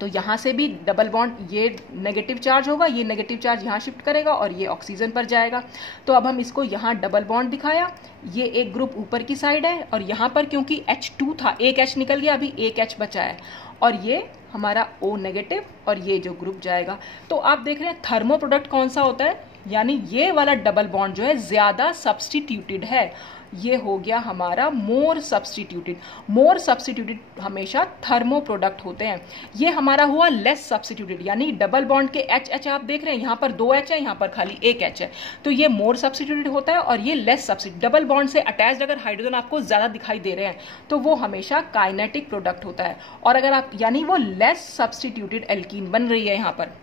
तो यहाँ से भी डबल बॉन्ड, ये नेगेटिव चार्ज होगा, ये नेगेटिव चार्ज यहाँ शिफ्ट करेगा और ये ऑक्सीजन पर जाएगा। तो अब हम इसको यहाँ डबल बॉन्ड दिखाया, ये एक ग्रुप ऊपर की साइड है और यहाँ पर क्योंकि H2 था, एक H निकल गया, अभी एक H बचा है और ये हमारा O नेगेटिव और ये जो ग्रुप जाएगा। तो आप देख रहे हैं थर्मो प्रोडक्ट कौन सा होता है, यानी ये वाला डबल बॉन्ड जो है ज्यादा सब्स्टिट्यूटेड है। ये हो गया हमारा मोर सब्स्टिट्यूटेड। मोर सब्स्टिट्यूटेड हमेशा थर्मो प्रोडक्ट होते हैं। ये हमारा हुआ लेस सब्स्टिट्यूटेड, यानी डबल बॉन्ड के H आप देख रहे हैं, यहाँ पर 2 H है, यहाँ पर खाली एक H है, तो ये मोर सब्स्टिट्यूटेड होता है। और ये लेस सब्स्टिट्यूटेड, डबल बॉन्ड से अटैच्ड अगर हाइड्रोजन आपको ज्यादा दिखाई दे रहे हैं तो वो हमेशा काइनेटिक प्रोडक्ट होता है। और अगर आप, यानी वो लेस सब्स्टिट्यूटेड एल्कीन बन रही है यहाँ पर,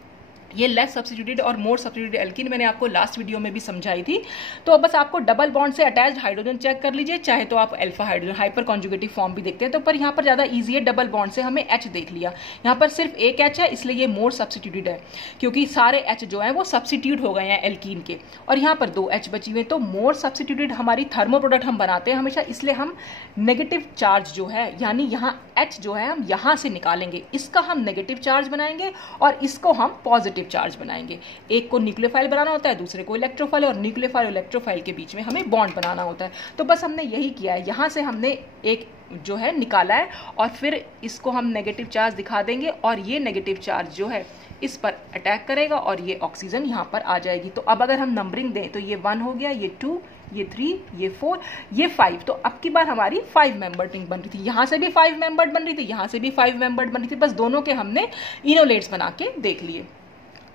ये लेस सब्स्टिट्यूटेड और मोर सब्स्टिट्यूटेड एल्कीन मैंने आपको लास्ट वीडियो में भी समझाई थी। तो अब बस आपको डबल बॉन्ड से अटैच्ड हाइड्रोजन चेक कर लीजिए, चाहे तो आप alpha hydrogen hyper conjugative form भी देखते हैं, तो पर यहाँ पर ज्यादा इजी है। डबल बॉन्ड से हमें H देख लिया, यहाँ पर सिर्फ एक H है, इसलिए ये मोर सब्स्टिट्यूटेड है, क्योंकि सारे H जो है वो सब्स्टिट्यूट हो गए हैं एल्कीन के, और यहाँ पर 2 H बची हुए। तो मोर सब्स्टिट्यूटेड हमारी थर्मो प्रोडक्ट हम बनाते हैं हमेशा, इसलिए हम नेगेटिव चार्ज जो है, यानी यहाँ H जो है हम यहाँ से निकालेंगे, इसका हम नेगेटिव चार्ज बनाएंगे और इसको हम पॉजिटिव चार्ज बनाएंगे। एक को न्यूक्लियोफाइल बनाना होता है, दूसरे को इलेक्ट्रोफाइल, और न्यूक्लियोफाइल और इलेक्ट्रोफाइल के बीच में हमें बॉन्ड बनाना होता है। तो बस हमने यही किया है, यहाँ से हमने एक जो है निकाला है और फिर इसको हम नेगेटिव चार्ज दिखा देंगे और ये नेगेटिव चार्ज जो है इस पर अटैक करेगा और ये ऑक्सीजन यहाँ पर आ जाएगी। तो अब अगर हम नंबरिंग दें तो ये 1 हो गया, ये 2, ये 3, ये 4, ये 5। तो अब की बार हमारी 5 मेंबर रिंग बन रही थी, यहाँ से भी 5 मेंबर बन रही थी, यहाँ से भी 5 मेंबर बन रही थी, बस दोनों के हमने इनोलेट्स बना के देख लिए।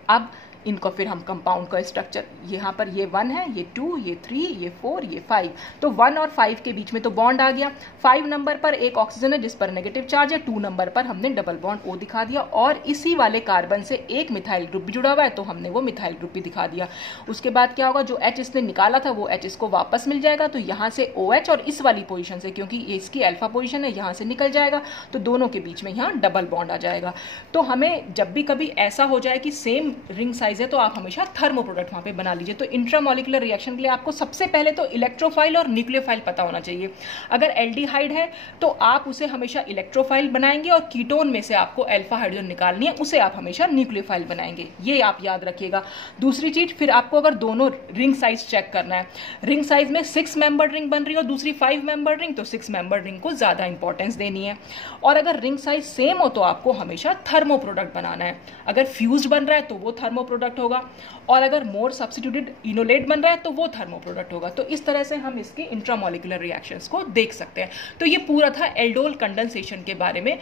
अब इनको फिर हम कंपाउंड का स्ट्रक्चर, यहाँ पर ये 1 है, ये 2, ये 3, ये 4, ये 5, तो 1 और 5 के बीच में तो बॉन्ड आ गया। 5 नंबर पर एक ऑक्सीजन है जिस पर नेगेटिव चार्ज है, 2 नंबर पर हमने डबल बॉन्ड O दिखा दिया और इसी वाले कार्बन से एक मिथाइल ग्रुप भी जुड़ा हुआ है, तो हमने वो मिथाइल ग्रुप भी दिखा दिया। उसके बाद क्या होगा, जो H इसने निकाला था वो H इसको वापस मिल जाएगा, तो यहाँ से OH और इस वाली पोजिशन से, क्योंकि ये इसकी अल्फा पोजिशन है, यहाँ से निकल जाएगा, तो दोनों के बीच में यहाँ डबल बॉन्ड आ जाएगा। तो हमें जब भी कभी ऐसा हो जाए कि सेम रिंग साइज है तो आप हमेशा थर्मो प्रोडक्ट वहां पे बना लीजिए। तो इंट्रामोलिकुलर रिएक्शन के लिए आपको सबसे पहले तो इलेक्ट्रोफाइल और न्यूक्लियोफाइल पता होना चाहिए। अगर एल्डिहाइड है तो आप उसे हमेशा इलेक्ट्रोफाइल बनाएंगे और कीटोन में से आपको अल्फा हाइड्रोजन निकालनी है, उसे आप हमेशा न्यूक्लियोफाइल बनाएंगे, ये आप याद रखिएगा। दूसरी चीज, फिर आपको अगर दोनों रिंग साइज चेक करना है, रिंग साइज में 6 मेंबर रिंग बन रही है और दूसरी 5 मेंबर रिंग, तो 6 मेंबर रिंग को ज्यादा इंपॉर्टेंस देनी है। और अगर रिंग साइज सेम हो तो आपको हमेशा थर्मो प्रोडक्ट बनाना है। अगर फ्यूज्ड बन रहा है तो वो थर्मो प्रोडक्ट होगा, और अगर मोर सब्स्टिट्यूटेड इनोलेट बन रहा है तो वो थर्मो प्रोडक्ट होगा। तो इस तरह से हम इसके इंट्रामोलिकुलर रिएक्शंस को देख सकते हैं। तो ये पूरा था एल्डोल कंडेंसेशन के बारे में।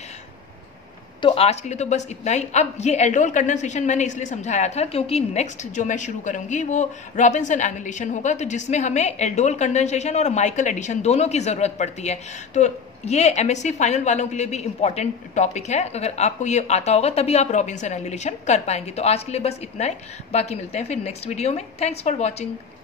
तो आज के लिए तो बस इतना ही। अब ये एल्डोल कंडेंसेशन मैंने इसलिए समझाया था क्योंकि नेक्स्ट जो मैं शुरू करूंगी वो रॉबिन्सन एनिलेशन होगा, तो जिसमें हमें एल्डोल कंडेंसेशन और माइकल एडिशन दोनों की जरूरत पड़ती है। तो ये MSc फाइनल वालों के लिए भी इंपॉर्टेंट टॉपिक है, अगर आपको ये आता होगा तभी आप रॉबिन्सन एनिलेशन कर पाएंगे। तो आज के लिए बस इतना ही, बाकी मिलते हैं फिर नेक्स्ट वीडियो में। Thanks for watching.